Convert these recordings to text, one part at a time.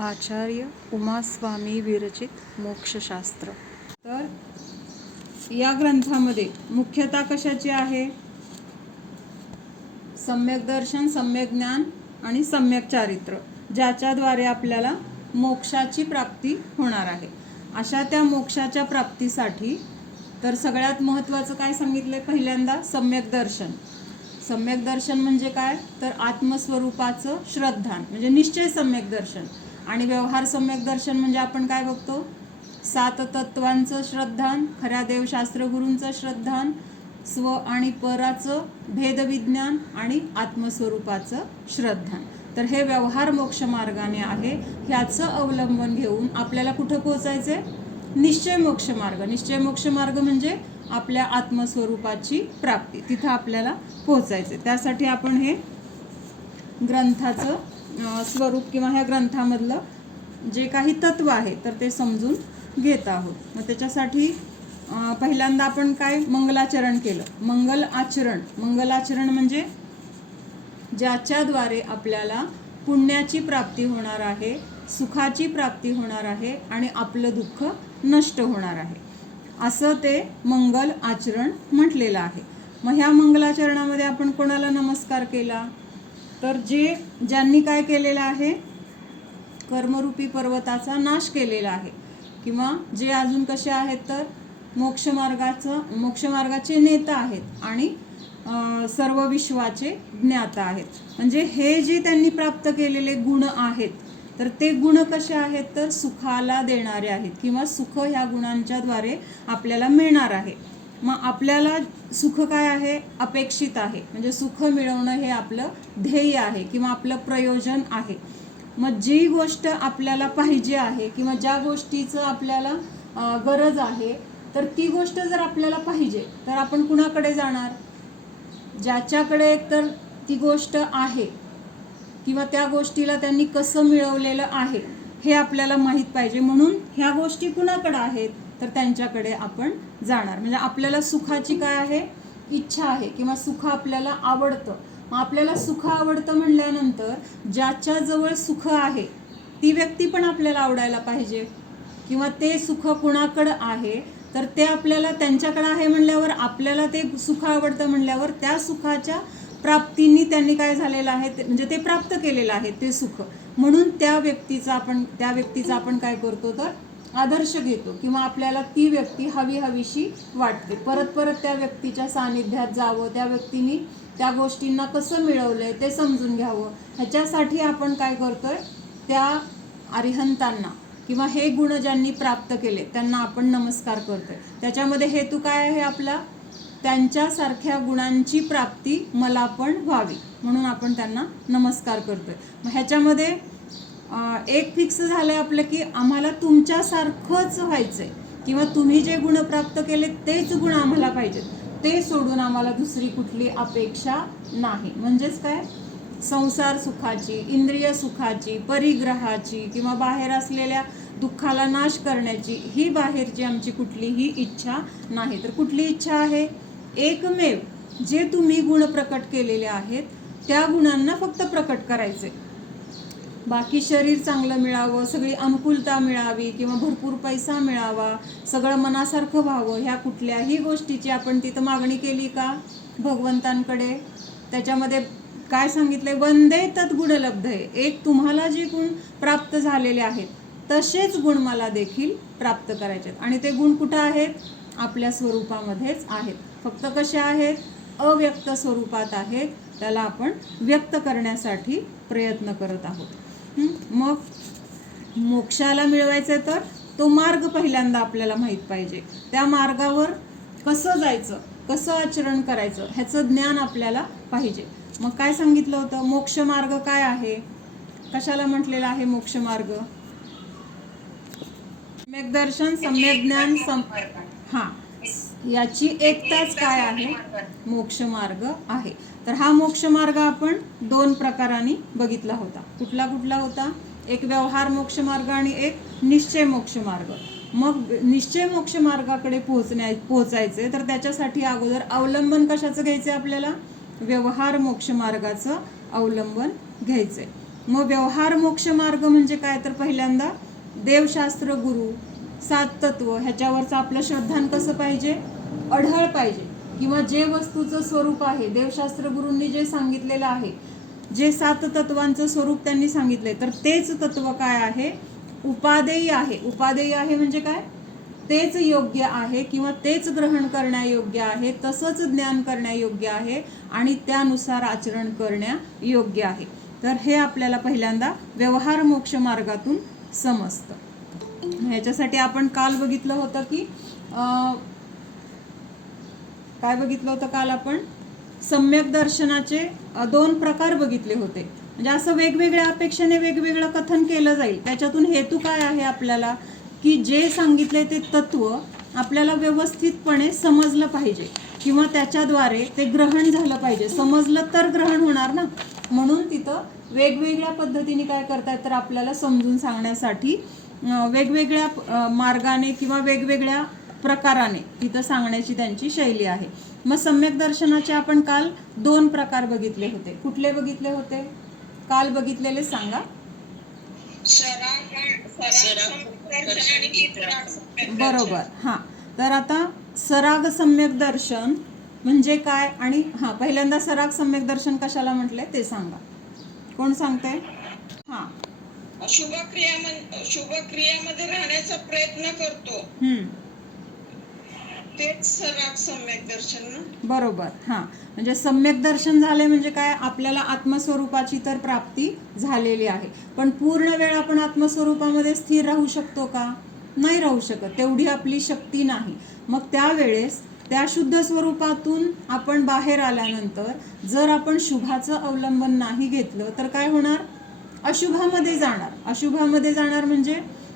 आचार्य उमास्वामी विरचित मोक्षशास्त्र। तर या ग्रंथामध्ये मुख्यतः कशाची आहे? सम्यक दर्शन, सम्यक ज्ञान आणि सम्यक चारित्र, ज्याच्याद्वारे आपल्याला मोक्षाची प्राप्ती होणार आहे। अशा त्या मोक्षाच्या प्राप्तीसाठी तर सगळ्यात महत्त्वाचं काय सांगितलंय? पहिल्यांदा सम्यक दर्शन। सम्यक दर्शन म्हणजे काय? तर आत्मस्वरूपाचं श्रद्धान म्हणजे निश्चय सम्यक दर्शन। आणि व्यवहार सम्यक दर्शन म्हणजे आपण काय बघतो? 7 तत्वांचं श्रद्धान, खऱ्या देवशास्त्र गुरूंचं श्रद्धान, स्व आणि पराचं भेदविज्ञान आणि आत्मस्वरूपाचं श्रद्धान। तर हे व्यवहार मोक्ष मार्गाने आहे। ह्याचं अवलंबन घेऊन आपल्याला कुठं पोहोचायचे? निश्चय मोक्ष मार्ग। निश्चय मोक्ष मार्ग म्हणजे आपल्या आत्मस्वरूपाची प्राप्ती, तिथं आपल्याला पोहोचायचे। त्यासाठी आपण हे ग्रंथाचं स्वरूप किंवा ह्या ग्रंथामधलं जे काही तत्व आहे तर ते समजून घेत आहोत। मग त्याच्यासाठी पहिल्यांदा आपण काय मंगलाचरण केलं? मंगल आचरण। मंगलाचरण म्हणजे ज्याच्याद्वारे आपल्याला पुण्याची प्राप्ती होणार आहे, सुखाची प्राप्ती होणार आहे आणि आपलं दुःख नष्ट होणार आहे, असं ते मंगल आचरण म्हटलेलं आहे। मग ह्या मंगलाचरणामध्ये आपण कोणाला नमस्कार केला? तर ज्यांनी काय केलेलं आहे? कर्मरूपी पर्वताचा नाश केलेला आहे, किंवा जे अजून कसे आहेत तर मोक्षमार्गाचे नेता आहेत आणि सर्व विश्वाचे ज्ञाता आहेत। म्हणजे हे जे त्यांनी प्राप्त केलेले गुण आहेत तर ते गुण कसे आहेत? तर सुखाला देणारे आहेत, किंवा सुख ह्या गुणांच्या द्वारे आपल्याला मिळणार आहे। मग आपल्याला सुख काय आहे? अपेक्षित आहे, म्हणजे सुख मिळवणं हे आपलं ध्येय आहे किंवा आपलं प्रयोजन आहे। मग जी गोष्ट आपल्याला पाहिजे आहे किंवा ज्या गोष्टीचं आपल्याला गरज आहे तर ती गोष्ट जर आपल्याला पाहिजे तर आपण कुणाकडे जाणार? ज्याच्याकडे एकतर ती गोष्ट आहे किंवा त्या गोष्टीला त्यांनी कसं मिळवलेलं आहे हे आपल्याला माहीत पाहिजे। म्हणून ह्या गोष्टी कुणाकडे आहेत तर त्यांच्याकडे आपण जाणार। म्हणजे आपल्याला सुखाची काय आहे? इच्छा आहे, किंवा सुख आपल्याला आवडतं। मग आपल्याला सुख आवडतं म्हणल्यानंतर ज्याच्याजवळ सुख आहे ती व्यक्ती पण आपल्याला आवडायला पाहिजे, किंवा ते सुख कुणाकडं आहे तर ते आपल्याला त्यांच्याकडे आहे म्हणल्यावर आपल्याला ते सुख आवडतं म्हणल्यावर त्या सुखाच्या प्राप्तींनी त्यांनी काय झालेलं आहे म्हणजे ते प्राप्त केलेलं आहे ते सुख। म्हणून त्या व्यक्तीचा आपण काय करतो तर आदर्श घेतो, किंवा आपल्याला ती व्यक्ती हवीशी वाटते। परत त्या व्यक्तीच्या सानिध्यात जावं, त्या व्यक्तीने त्या गोष्टींना कसं मिळवलंय ते समजून घ्यावं, ह्याच्यासाठी आपण काय करतोय? त्या अरिहंतांना किंवा हे गुण ज्यांनी प्राप्त केले त्यांना आपण नमस्कार करतोय। त्याच्यामध्ये हेतू काय आहे आपला? त्यांच्यासारख्या गुणांची प्राप्ती मला पण व्हावी म्हणून आपण त्यांना नमस्कार करतोय। मग ह्याच्यामध्ये एक फिक्स झालंय आपलं की आम्हाला तुमच्यासारखंच व्हायचंय, किंवा तुम्ही जे गुण प्राप्त केले तेच गुण आम्हाला पाहिजेत, ते सोडून आम्हाला दुसरी कुठली अपेक्षा नाही। म्हणजेच काय? संसार सुखाची, इंद्रिय सुखाची, परिग्रहाची किंवा बाहेर असलेल्या दुःखाला नाश करण्याची ही बाहेरची आमची कुठलीही इच्छा नाही। तर कुठली इच्छा आहे? एकमेव जे तुम्ही गुण प्रकट केलेले आहेत त्या गुणांना फक्त प्रकट करायचे। बाकी शरीर चांगलं मिळावं, सगळी अनुकूलता मिळावी किंवा भरपूर पैसा मिळावा, सगळं मनासारखं व्हावं, ह्या कुठल्याही गोष्टीची आपण तिथं मागणी केली का भगवंतांकडे? त्याच्यामध्ये काय सांगितलंय? वंदे तद्गुण लब्धये। एक तुम्हाला जे गुण प्राप्त झालेले आहेत तसेच गुण मला देखील प्राप्त करायचे आहेत, आणि ते गुण कुठं आहेत? आपल्या स्वरूपामध्येच आहेत। फक्त कसे आहेत? अव्यक्त स्वरूपात आहेत, त्याला आपण व्यक्त करण्यासाठी प्रयत्न करत आहोत। मग मोक्षाला मिळवायचं तर तो मार्ग पहिल्यांदा आपल्याला माहीत पाहिजे। त्या मार्गावर कसं जायचं, कसं आचरण करायचं ह्याचं ज्ञान आपल्याला पाहिजे। मग काय सांगितलं होतं? मोक्ष मार्ग काय आहे? कशाला म्हटलेला आहे मोक्ष मार्ग? सम्यक दर्शन, सम्यक ज्ञान, याची एकताच काय आहे? मोक्ष मार्ग आहे। तर हा मोक्ष मार्ग आपण 2 प्रकारांनी बघितला होता। कुठला होता? एक व्यवहार मोक्ष मार्ग आणि एक निश्चय मोक्ष मार्ग। मग निश्चय मोक्ष मार्गाकडे पोहोचायचे तर त्याच्यासाठी अगोदर अवलंबन कशाचं घ्यायचं आपल्याला? व्यवहार मोक्ष मार्गाचं अवलंबन घ्यायचंय। मग व्यवहार मोक्ष मार्ग म्हणजे काय, तर पहिल्यांदा देवशास्त्र गुरु 7 तत्व ह्याच्यावरचं आपलं श्रद्धान कसं पाहिजे, अढळ पाहिजे. किंवा जे वस्तूचं स्वरूप आहे, देवशास्त्र गुरूंनी जे सांगितलेलं आहे, जे 7 तत्वांचं स्वरूप त्यांनी सांगितलंय, तर तेच तत्व काय आहे, उपादेय आहे. उपादेय आहे म्हणजे काय, तेच योग्य आहे किंवा तेच ग्रहण करण्यायोग्य आहे, तसंच ज्ञान करण्यायोग्य आहे आणि त्यानुसार आचरण करण्यायोग्य आहे. तर हे आपल्याला पहिल्यांदा व्यवहार मोक्ष मार्गातून समजतं. ह्याच्यासाठी आपण काल बघितलं होतं की काय बघितलं होतं काल आपण, सम्यक दर्शनाचे 2 प्रकार बघितले होते. म्हणजे असं वेगवेगळ्या अपेक्षेने वेगवेगळं कथन केलं जाईल. त्याच्यातून हेतू काय आहे आपल्याला, की जे सांगितले ते तत्व आपल्याला व्यवस्थितपणे समजलं पाहिजे किंवा त्याच्याद्वारे ते ग्रहण झालं पाहिजे. समजलं तर ग्रहण होणार ना, म्हणून तिथं वेगवेगळ्या पद्धतीने काय करतायत, तर आपल्याला समजून सांगण्यासाठी वेगवेगळ्या मार्गाने किंवा वेगवेगळ्या प्रकाराने तिथं सांगण्याची त्यांची शैली आहे. मग सम्यक दर्शनाचे आपण काल 2 प्रकार बघितले होते. कुठले बघितले होते काल बघितलेले सांगा. बरोबर, हां. तर आता सराग सम्यक दर्शन म्हणजे काय, आणि हां पहिल्यांदा सराग सम्यक दर्शन कशाला म्हटलंय ते सांगा, कोण सांगते. हां, शुभक्रियामध्ये राहण्याचा प्रयत्न करतो, तेच सराग सम्यक दर्शन ना. बरोबर, हां. म्हणजे सम्यक दर्शन झाले म्हणजे काय, आपल्याला आत्मस्वरूपाची तर प्राप्ती झालेली आहे, पण पूर्ण वेळ आपण आत्मस्वरूपामध्ये स्थिर राहू शकतो का, नाही राहू शकत, तेवढी आपली शक्ती नाही. मग त्यावेळेस त्या शुद्ध स्वरूपातून आपण बाहेर आल्यानंतर जर आपण शुभाचं अवलंबन नाही घेतलं तर काय होणार, अशुभामध्ये जाणार. अशुभामध्ये जाणार म्हणजे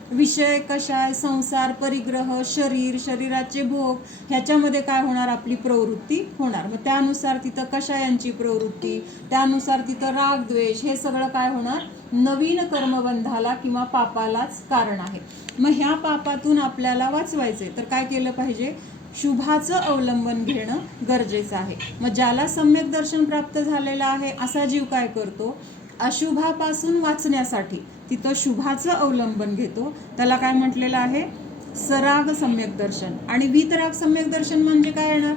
विषय, कषाय, संसार, परिग्रह, शरीर, शरीराचे भोग, ह्याच्यामध्ये काय होणार, आपली प्रवृत्ती होणार. मग त्यानुसार तिथं कषायांची प्रवृत्ती, त्यानुसार तिथं राग द्वेष, हे सगळं काय होणार, नवीन कर्मबंधाला किंवा पापालाच कारण आहे. मग ह्या पापातून आपल्याला वाचवायचे तर काय केलं पाहिजे, शुभाचं अवलंबन घेणं गरजेचं आहे. मग ज्याला सम्यक दर्शन प्राप्त झालेलं आहे असा जीव काय करतो, अशुभापासून वाचण्यासाठी तिथं शुभाचं अवलंबन घेतो. त्याला काय म्हटलेलं आहे, सराग सम्यक दर्शन. आणि वीतराग सम्यक दर्शन म्हणजे काय येणार,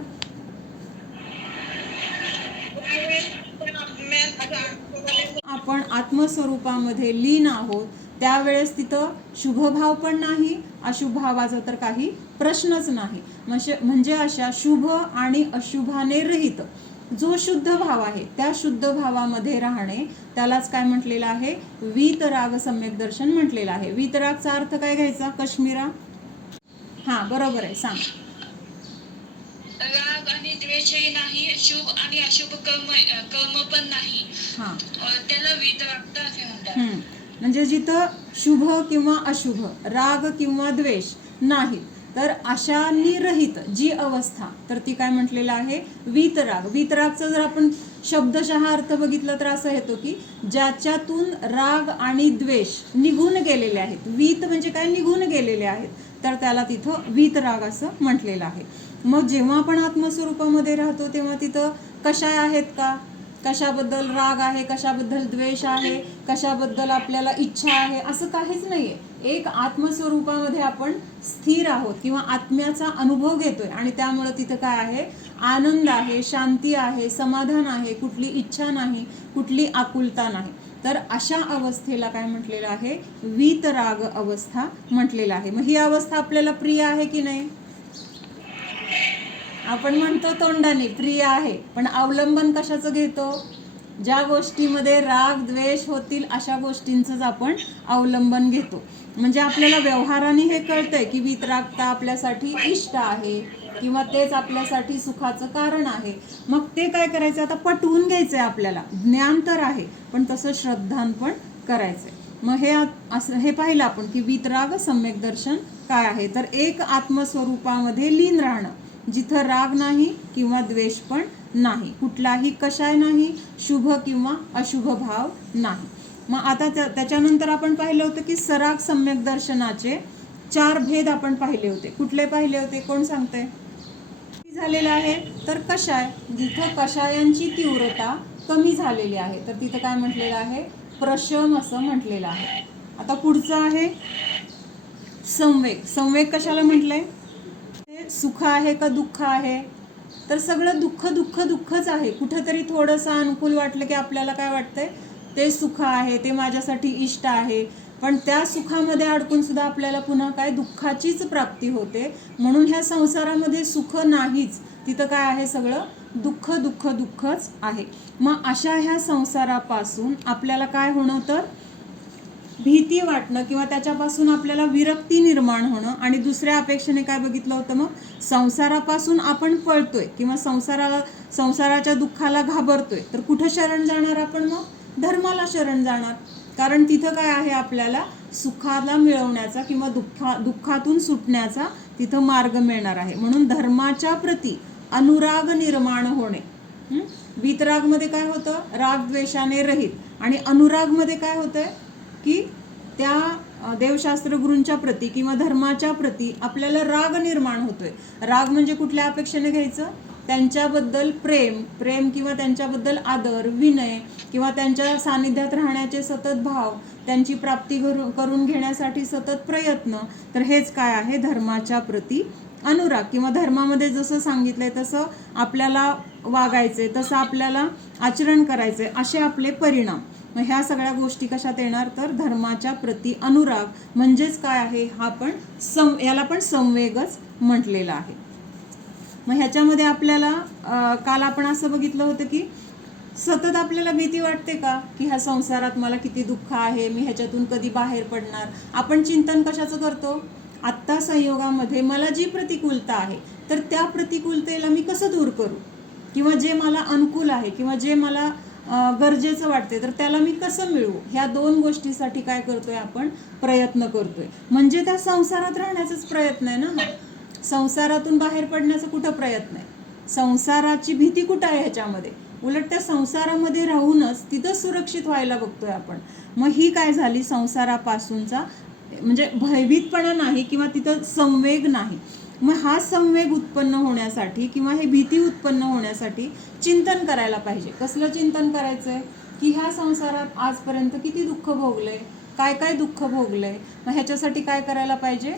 आपण आत्मस्वरूपामध्ये लीन आहोत त्यावेळेस तिथं शुभभाव पण नाही, अशुभभावाचा तर काही प्रश्नच नाही. म्हणजे अशा शुभ आणि अशुभाने रहित जो शुद्ध भाव आहे त्या शुद्ध भावामध्ये राहणे, त्यालाच काय म्हटलेलं आहे, वीतराग सम्यक दर्शन म्हटलेलं आहे. वीतरागचा अर्थ काय घ्यायचा कश्मीरा, हां बरोबर आहे, सांग. राग आणि द्वेषही नाही, शुभ आणि अशुभ कर्म पण नाही, हां, त्याला वीतराग असे म्हणतात. म्हणजे जिथं शुभ किंवा अशुभ, राग किंवा द्वेष नाही, तर अशांनी रहित जी अवस्था, तर ती काय म्हटलेलं आहे, वीतराग. वीतरागचा जर आपण शब्दशः अर्थ बघितला तर असं येतो की ज्याच्यातून राग आणि द्वेष निघून गेलेले आहेत. वीत म्हणजे काय, निघून गेलेले आहेत, तर त्याला तिथं वीतराग असं म्हटलेलं आहे. मग जेव्हा आपण आत्मस्वरूपामध्ये राहतो तेव्हा तिथं कशाय आहेत का, कशाबद्दल राग आहे, कशाबद्दल द्वेष आहे, कशाबद्दल आपल्याला इच्छा आहे, असं काहीच नाहीये. एक आत्मस्वरूपामध्ये आपण स्थिर आहोत किंवा आत्म्याचा अनुभव घेतोय आणि त्यामुळे तिथं काय आहे, आनंद आहे, शांती आहे, समाधान आहे, कुठली इच्छा नाही, कुठली आकुलता नाही. तर अशा अवस्थेला काय म्हटलेलं आहे, वीतराग अवस्था म्हटलेलं आहे. मग ही अवस्था आपल्याला प्रिय आहे की नाही, आपण म्हणतो तोंडाने प्रिय आहे, पण अवलंबन कशाचं घेतो, ज्या गोष्टीमध्ये राग द्वेष होतील अशा गोष्टींचंच आपण अवलंबन घेतो. म्हणजे आपल्याला व्यवहाराने हे कळतंय की वीतरागता आपल्यासाठी इष्ट आहे किंवा तेच आपल्यासाठी सुखाचं कारण आहे. मग ते काय करायचं, आता पटवून घ्यायचंय आपल्याला, ज्ञान तर आहे पण तसं श्रद्धान पण करायचंय. मग हे असं हे पाहिलं आपण की वीतराग सम्यक दर्शन काय आहे, तर एक आत्मस्वरूपामध्ये लीन राहणं, जिथं राग नाही किंवा द्वेष पण नाही, कुठलाही कशाय नाही, शुभ किंवा अशुभ भाव नाही. मग आता त्याच्यानंतर आपण पाहिलं होतं की सराग सम्यक दर्शनाचे 4 भेद आपण पाहिले होते. कुठले पाहिले होते, कोण सांगते. झालेलं आहे तर कशाय, जिथं कषायांची तीव्रता कमी झालेली आहे तर तिथं काय म्हटलेलं आहे, प्रशम असं म्हटलेलं आहे. आता पुढचं आहे संवेग. संवेग कशाला म्हटलंय? सुख आहे का दुःख आहे? तर सगळं दुःख दुःख दुःखच आहे. कुठंतरी थोडंसं अनुकूल वाटलं की आपल्याला काय वाटतंय, ते सुख आहे, ते माझ्यासाठी इष्ट आहे. पण त्या सुखामध्ये अडकून सुद्धा आपल्याला पुन्हा काय दुःखाचीच प्राप्ती होते. म्हणून ह्या संसारामध्ये सुख नाहीच, तिथं काय आहे, सगळं दुःख दुःख दुःखच आहे. मग अशा ह्या संसारापासून आपल्याला काय होणं, तर भीती वाटणं किंवा त्याच्यापासून आपल्याला विरक्ती निर्माण होणं. आणि दुसऱ्या अपेक्षेने काय बघितलं होतं, मग संसारापासून आपण पळतोय किंवा संसाराच्या दुःखाला घाबरतोय, तर कुठं शरण जाणार आपण? मग धर्माला शरण जाणार. कारण तिथं काय आहे, आपल्याला सुखाला मिळवण्याचा किंवा दुःखातून सुटण्याचा तिथं मार्ग मिळणार आहे. म्हणून धर्माच्या प्रती अनुराग निर्माण होणे. वीतरागमध्ये काय होतं, राग द्वेषाने रहित. आणि अनुरागमध्ये काय होतंय की त्या देवशास्त्र गुरूंच्या प्रती किंवा धर्माच्या प्रती आपल्याला राग निर्माण होतोय. राग म्हणजे कुठल्या अपेक्षेने घ्यायचं, त्यांच्याबद्दल प्रेम किंवा त्यांच्याबद्दल आदर, विनय किंवा त्यांच्या सानिध्यात राहण्याचे सतत भाव, त्यांची प्राप्ती करून घेण्यासाठी सतत प्रयत्न. तर हेच काय आहे, धर्माच्या प्रती अनुराग. किंवा धर्मामध्ये जसं सांगितलंय तसं आपल्याला वागायचंय, तसं आपल्याला आचरण करायचंय, असे आपले परिणाम. मग ह्या सगळ्या गोष्टी कशात येणार, तर धर्माच्या प्रती अनुराग म्हणजेच काय आहे, हा पण याला पण संवेगच म्हटलेला आहे. मग ह्याच्यामध्ये आपल्याला काल आपण असं बघितलं होतं की सतत आपल्याला भीती वाटते का, की ह्या संसारात मला किती दुःख आहे, मी ह्याच्यातून कधी बाहेर पडणार. आपण चिंतन कशाचं करतो, आत्ता संयोगामध्ये मला जी प्रतिकूलता आहे, तर त्या प्रतिकूलतेला मी कसं दूर करू, किंवा जे मला अनुकूल आहे किंवा जे मला गरजेचं वाटते, तर त्याला मी कसं मिळवू. ह्या दोन गोष्टीसाठी काय करतोय आपण, प्रयत्न करतोय. म्हणजे त्या संसारात राहण्याचाच प्रयत्न आहे ना. संसारातून बाहेर पडण्याचा कुठं प्रयत्न आहे, संसाराची भीती कुठं आहे ह्याच्यामध्ये. उलट त्या संसारामध्ये राहूनच तिथं सुरक्षित व्हायला बघतोय आपण. मग ही काय झाली, संसारापासूनचा म्हणजे भयभीतपणा नाही किंवा तिथं संवेग नाही. मग हा संवेग उत्पन्न होण्यासाठी किंवा हे भीती उत्पन्न होण्यासाठी चिंतन करायला पाहिजे. कसलं चिंतन करायचंय, की ह्या संसारात आजपर्यंत किती दुःख भोगलंय, काय काय दुःख भोगलंय. मग ह्याच्यासाठी काय करायला पाहिजे,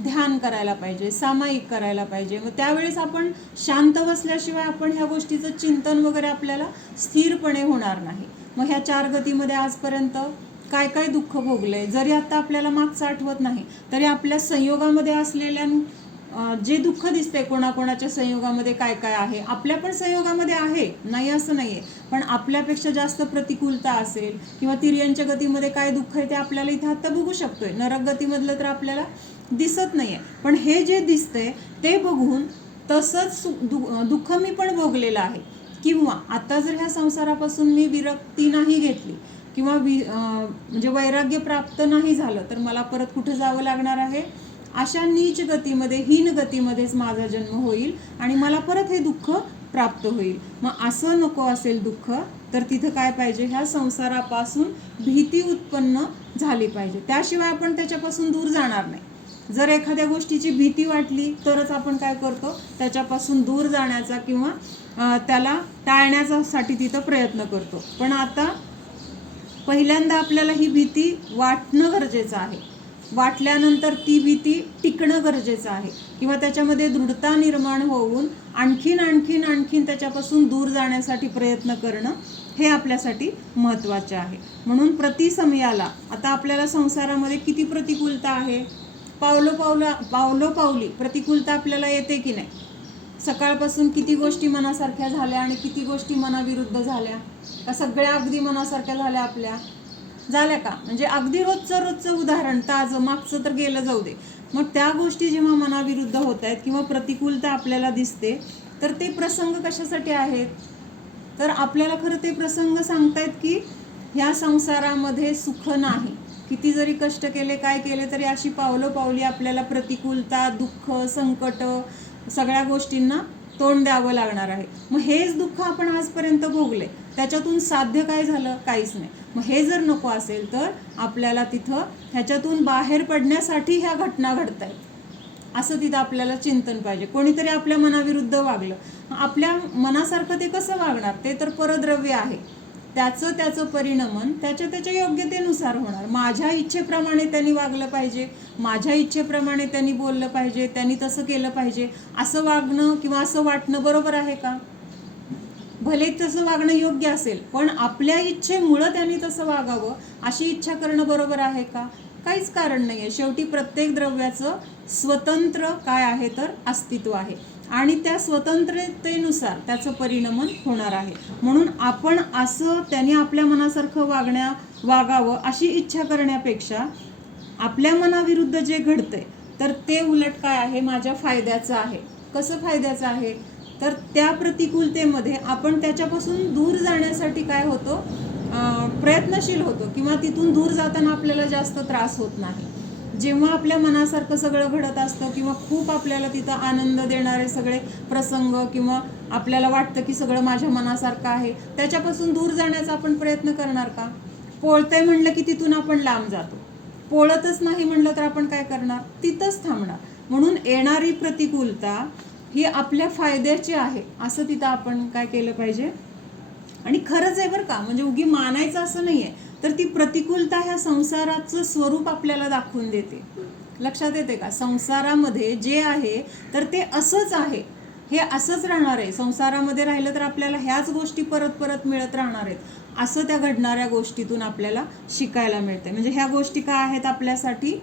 ध्यान करायला पाहिजे, सामायिक करायला पाहिजे. मग त्यावेळेस आपण शांत बसल्याशिवाय आपण ह्या गोष्टीचं चिंतन वगैरे आपल्याला स्थिरपणे होणार नाही. मग ह्या 4 गतीमध्ये आजपर्यंत काय काय दुःख भोगलंय, जरी आता आपल्याला मागचं आठवत नाही तरी आपल्या संयोगामध्ये असलेल्या जे दुःख दिसते, कोणाकोणाच्या संयोगामध्ये काय काय आहे, आपल्या पण संयोगामध्ये आहे, नाही असं नाहीये, पण आपल्यापेक्षा जास्त प्रतिकूलता असेल किंवा तिर्यंच्या गतीमध्ये काय दुःख आहे ते आपल्याला इथं आता बघू शकतोय. नरक गतीमधलं तर आपल्याला दिसत नाहीये. पण हे जे दिसतंय ते बघून तसंच दुःख मी पण भोगलेलं आहे. किंवा आता जर ह्या संसारापासून मी विरक्ती नाही घेतली किंवा म्हणजे वैराग्य प्राप्त नाही झालं, तर मला परत कुठे जावं लागणार आहे, अशा नीच गतीमध्ये, हीन गतीमध्येच माझा जन्म होईल आणि मला परत हे दुःख प्राप्त होईल. मग असं नको असेल दुःख, तर तिथं काय पाहिजे, ह्या संसारापासून भीती उत्पन्न झाली पाहिजे. त्याशिवाय आपण त्याच्यापासून दूर जाणार नाही. जर एखाद्या गोष्टीची भीती वाटली तरच आपण काय करतो, त्याच्यापासून दूर जाण्याचा किंवा त्याला टाळण्यासाठी तिथं प्रयत्न करतो. पण आता पहिल्यांदा आपल्याला ही भीती वाटणं गरजेचं आहे. वाटल्यानंतर ती भीती टिकणं गरजेचं आहे किंवा त्याच्यामध्ये दृढता निर्माण होऊन आणखीन त्याच्यापासून दूर जाण्यासाठी प्रयत्न करणं हे आपल्यासाठी महत्त्वाचे आहे. म्हणून प्रतिसमयाला आता आपल्याला संसारामध्ये किती प्रतिकूलता आहे, पावलोपावली प्रतिकूलता आपल्याला येते की नाही. सकाळपासून किती गोष्टी मनासारख्या झाल्या आणि किती गोष्टी मनाविरुद्ध झाल्या, का सगळ्या अगदी मनासारख्या झाल्या झाल्या का, म्हणजे अगदी रोजचं उदाहरण, ताजं मागचं तर गेलं जाऊ दे. मग त्या गोष्टी जेव्हा मनाविरुद्ध होत आहेत किंवा प्रतिकूलता आपल्याला दिसते, तर ते प्रसंग कशासाठी आहेत, तर आपल्याला खरं ते प्रसंग सांगतायत की ह्या संसारामध्ये सुख नाही. किती जरी कष्ट केले, काय केले, तरी अशी पावलोपावली आपल्याला प्रतिकूलता, दुःख, संकट, सगळ्या गोष्टींना तोंड द्यावं लागणार आहे. मग हेच दुःख आपण आजपर्यंत भोगले, त्याच्यातून साध्य काय झालं, काहीच नाही. मग हे जर नको असेल तर आपल्याला तिथं ह्याच्यातून बाहेर पडण्यासाठी ह्या घटना घडत आहेत, असं तिथं आपल्याला चिंतन पाहिजे. कोणीतरी आपल्या मनाविरुद्ध वागलं, आपल्या मनासारखं ते कसं वागणार, ते तर परद्रव्य आहे. त्याचं परिणमन त्याच्या योग्यतेनुसार होणार. माझ्या इच्छेप्रमाणे त्यांनी वागलं पाहिजे, माझ्या इच्छेप्रमाणे त्यांनी बोललं पाहिजे, त्यांनी तसं केलं पाहिजे असं वागणं किंवा असं वाटणं बरोबर आहे का? भले तसं वागणं योग्य असेल, पण आपल्या इच्छेमुळं त्यांनी तसं वागावं अशी इच्छा करणं बरोबर आहे का? काहीच कारण नाही आहे. शेवटी प्रत्येक द्रव्याचं स्वतंत्र काय आहे तर अस्तित्व आहे आणि त्या स्वतंत्रतेनुसार त्याचं परिणमन होणार आहे. म्हणून आपण असं त्यांनी आपल्या मनासारखं वागावं अशी इच्छा करण्यापेक्षा आपल्या मनाविरुद्ध जे घडतंय तर ते उलट काय आहे, माझ्या फायद्याचं आहे. कसं फायद्याचं आहे तर त्या प्रतिकूलतेमध्ये आपण त्याच्यापासून दूर जाण्यासाठी काय होतो, प्रयत्नशील होतो किंवा तिथून दूर जाताना आपल्याला जास्त त्रास होत नाही. जेव्हा आपल्या मनासारखं सगळं घडत असतं किंवा खूप आपल्याला तिथं आनंद देणारे सगळे प्रसंग किंवा आपल्याला वाटतं की सगळं माझ्या मनासारखं आहे, त्याच्यापासून दूर जाण्याचा आपण प्रयत्न करणार का? पोळतंय म्हणलं की तिथून आपण लांब जातो, पोळतच नाही म्हणलं तर आपण काय करणार, तिथंच थांबणार. म्हणून येणारी प्रतिकूलता ही आपल्या फायद्याची आहे असं तिथं आपण काय केलं पाहिजे. आणि खरंच आहे बरं का, म्हणजे उगी मानायचं असं नाही आहे, तर ती प्रतिकूलता ह्या संसाराचं स्वरूप आपल्याला दाखवून देते. लक्षात येते का? संसारामध्ये जे आहे तर ते असंच आहे, हे असंच राहणार आहे. संसारामध्ये राहिलं तर आपल्याला ह्याच गोष्टी परत परत मिळत राहणार आहेत असं त्या घडणाऱ्या गोष्टीतून आपल्याला शिकायला मिळते. म्हणजे ह्या गोष्टी काय आहेत, आपल्यासाठी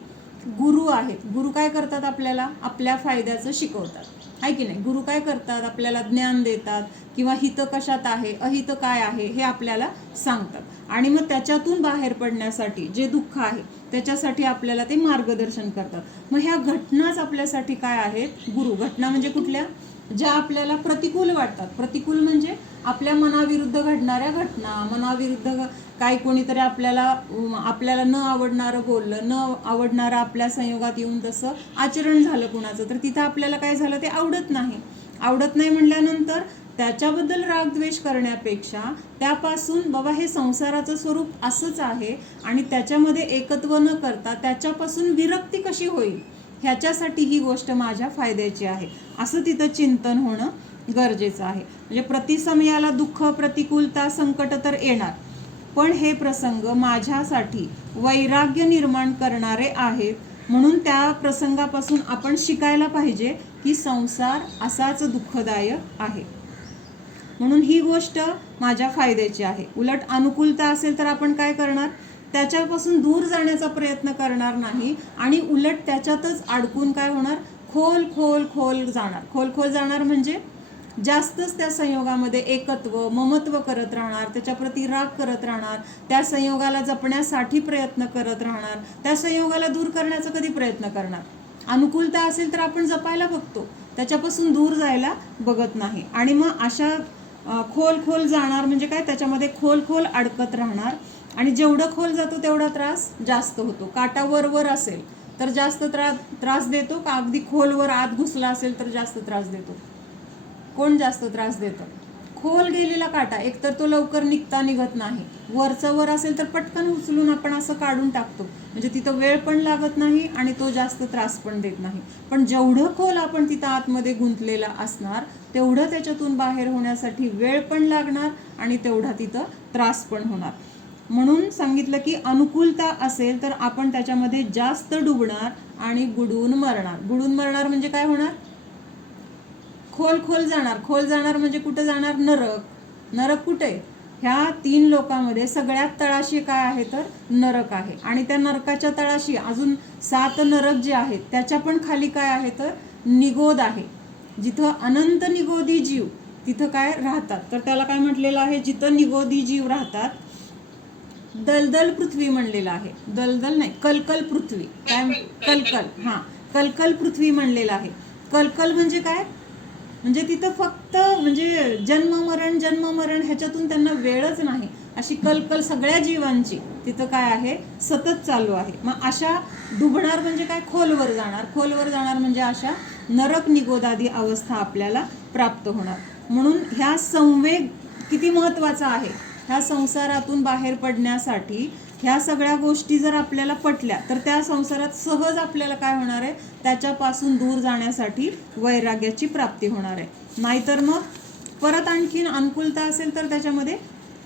गुरु आहेत. गुरु काय करतात, आपल्याला आपल्या फायद्याचं शिकवतात, आहे की नाही? गुरु काय करतात, आपल्याला ज्ञान देतात किंवा हित कशात आहे, अहित काय आहे हे आपल्याला सांगतात आणि मग त्याच्यातून बाहेर पडण्यासाठी जे दुःख आहे त्याच्यासाठी आपल्याला ते मार्गदर्शन करतात. मग ह्या घटनाच आपल्यासाठी काय आहेत, गुरु. घटना म्हणजे कुठल्या, ज्या आपल्याला प्रतिकूल वाटतात. प्रतिकूल म्हणजे आपल्या मनाविरुद्ध घडणाऱ्या घटना, मनाविरुद्ध काही कोणीतरी आपल्याला न आवडणारं बोललं, न आवडणारं आपल्या संयोगात येऊन तसं आचरण झालं कुणाचं, तर तिथं आपल्याला काय झालं, ते आवडत नाही म्हटल्यानंतर त्याच्याबद्दल रागद्वेष करण्यापेक्षा त्यापासून बाबा हे संसाराचं स्वरूप असंच आहे आणि त्याच्यामध्ये एकत्व न करता त्याच्यापासून विरक्ती कशी होईल ह्याच्यासाठी ही गोष्ट माझ्या फायद्याची आहे असं तिथं चिंतन होणं गरजेचं आहे. म्हणजे प्रतिसमयाला दुःख, प्रतिकूलता, संकट तर येणार, पण हे प्रसंग माझ्यासाठी वैराग्य निर्माण करणारे आहेत. म्हणून त्या प्रसंगापासून आपण शिकायला पाहिजे की संसार असाच दुःखदायक आहे, म्हणून ही गोष्ट माझ्या फायद्याची आहे. उलट अनुकूलता असेल तर आपण काय करणार, त्याच्यापासून दूर जाण्याचा प्रयत्न करणार नाही आणि उलट त्याच्यातच अडकून काय होणार, खोल खोल खोल जाणार. खोल खोल जाणार म्हणजे जास्तच त्या संयोगामध्ये एकत्व, ममत्व करत राहणार, त्याच्याप्रती राग करत राहणार, त्या संयोगाला जपण्यासाठी प्रयत्न करत राहणार, त्या संयोगाला दूर करण्याचा कधी प्रयत्न करणार. अनुकूलता असेल तर आपण जपायला बघतो, त्याच्यापासून दूर जायला बघत नाही आणि मग अशा खोल खोल जाणार म्हणजे काय, त्याच्यामध्ये खोल खोल अडकत राहणार आणि जेवढं खोल जातो तेवढा त्रास जास्त होतो. काटा वर असेल तर जास्त त्रास देतो का अगदी खोलवर आत घुसला असेल तर जास्त त्रास देतो? कोण जास्त त्रास देतं? खोल गेलेला काटा. एकतर तो लवकर निघत नाही, वरचा वर असेल तर पटकन उचलून आपण असं काढून टाकतो, म्हणजे तिथं वेळ पण लागत नाही आणि तो जास्त त्रास पण देत नाही. पण जेवढं खोल आपण तिथं आतमध्ये गुंतलेला असणार तेवढं त्याच्यातून बाहेर होण्यासाठी वेळ पण लागणार आणि तेवढा तिथं त्रास पण होणार. म्हणून सांगितलं की अनुकूलता असेल तर आपण त्याच्यामध्ये जास्त डुबणार आणि बुडून मरणार. बुडून मरणार म्हणजे काय होणार, खोल खोल जाणार. खोल जाणार म्हणजे कुठं जाणार, नरक कुठे, ह्या 3 लोकांमध्ये सगळ्यात तळाशी काय आहे तर नरक आहे आणि त्या नरकाच्या तळाशी अजून 7 नरक जे आहेत त्याच्या पण खाली काय आहे तर निगोद आहे, जिथं अनंत निगोदी जीव तिथं काय राहतात. तर त्याला काय म्हटलेलं आहे, जिथं निगोदी जीव राहतात दलदल पृथ्वी म्हणलेलं आहे. दलदल नाही, कलकल पृथ्वी. काय, कलकल, कलकल पृथ्वी म्हणलेलं आहे. कलकल म्हणजे काय, म्हणजे तिथं फक्त म्हणजे जन्म मरण ह्याच्यातून त्यांना वेळच नाही, अशी कलकल सगळ्या जीवांची तिथं काय आहे, सतत चालू आहे. मग अशा डुबणार म्हणजे काय, खोलवर जाणार म्हणजे अशा नरक निगोदादी अवस्था आपल्याला प्राप्त होणार. म्हणून ह्या संवेग किती महत्त्वाचा आहे. ह्या संसारातून बाहेर पडण्यासाठी ह्या सगळ्या गोष्टी जर आपल्याला पटल्या तर त्या संसारात सहज आपल्याला काय होणार आहे, त्याच्यापासून दूर जाण्यासाठी वैराग्याची प्राप्ती होणार आहे. नाहीतर मग परत आणखीन अनुकूलता असेल तर त्याच्यामध्ये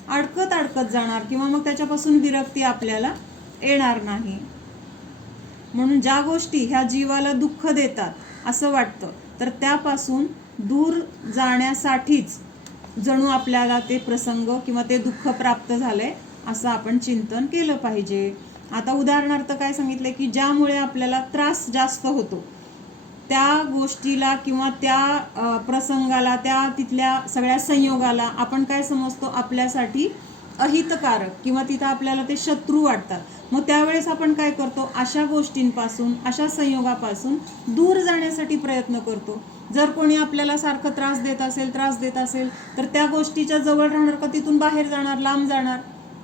अडकत अडकत जाणार किंवा मग त्याच्यापासून विरक्ती आपल्याला येणार नाही. म्हणून ज्या गोष्टी ह्या जीवाला दुःख देतात असं वाटतं तर त्यापासून दूर जाण्यासाठीच जणू आपल्याला ते प्रसंग किंवा ते दुःख प्राप्त झालंय असं आपण चिंतन केलं पाहिजे. आता उदाहरणार्थ काय सांगितलंय की ज्यामुळे आपल्याला त्रास जास्त होतो त्या गोष्टीला किंवा त्या प्रसंगाला, त्या तिथल्या सगळ्या संयोगाला आपण काय समजतो, आपल्यासाठी अहितकारक किंवा तिथं आपल्याला ते शत्रू वाटतात. मग त्यावेळेस आपण काय करतो, अशा गोष्टींपासून, अशा संयोगापासून दूर जाण्यासाठी प्रयत्न करतो. जर कोणी आपल्याला सारखं त्रास देत असेल तर त्या गोष्टीच्या जवळ राहणार का तिथून बाहेर जाणार, लांब जाणार,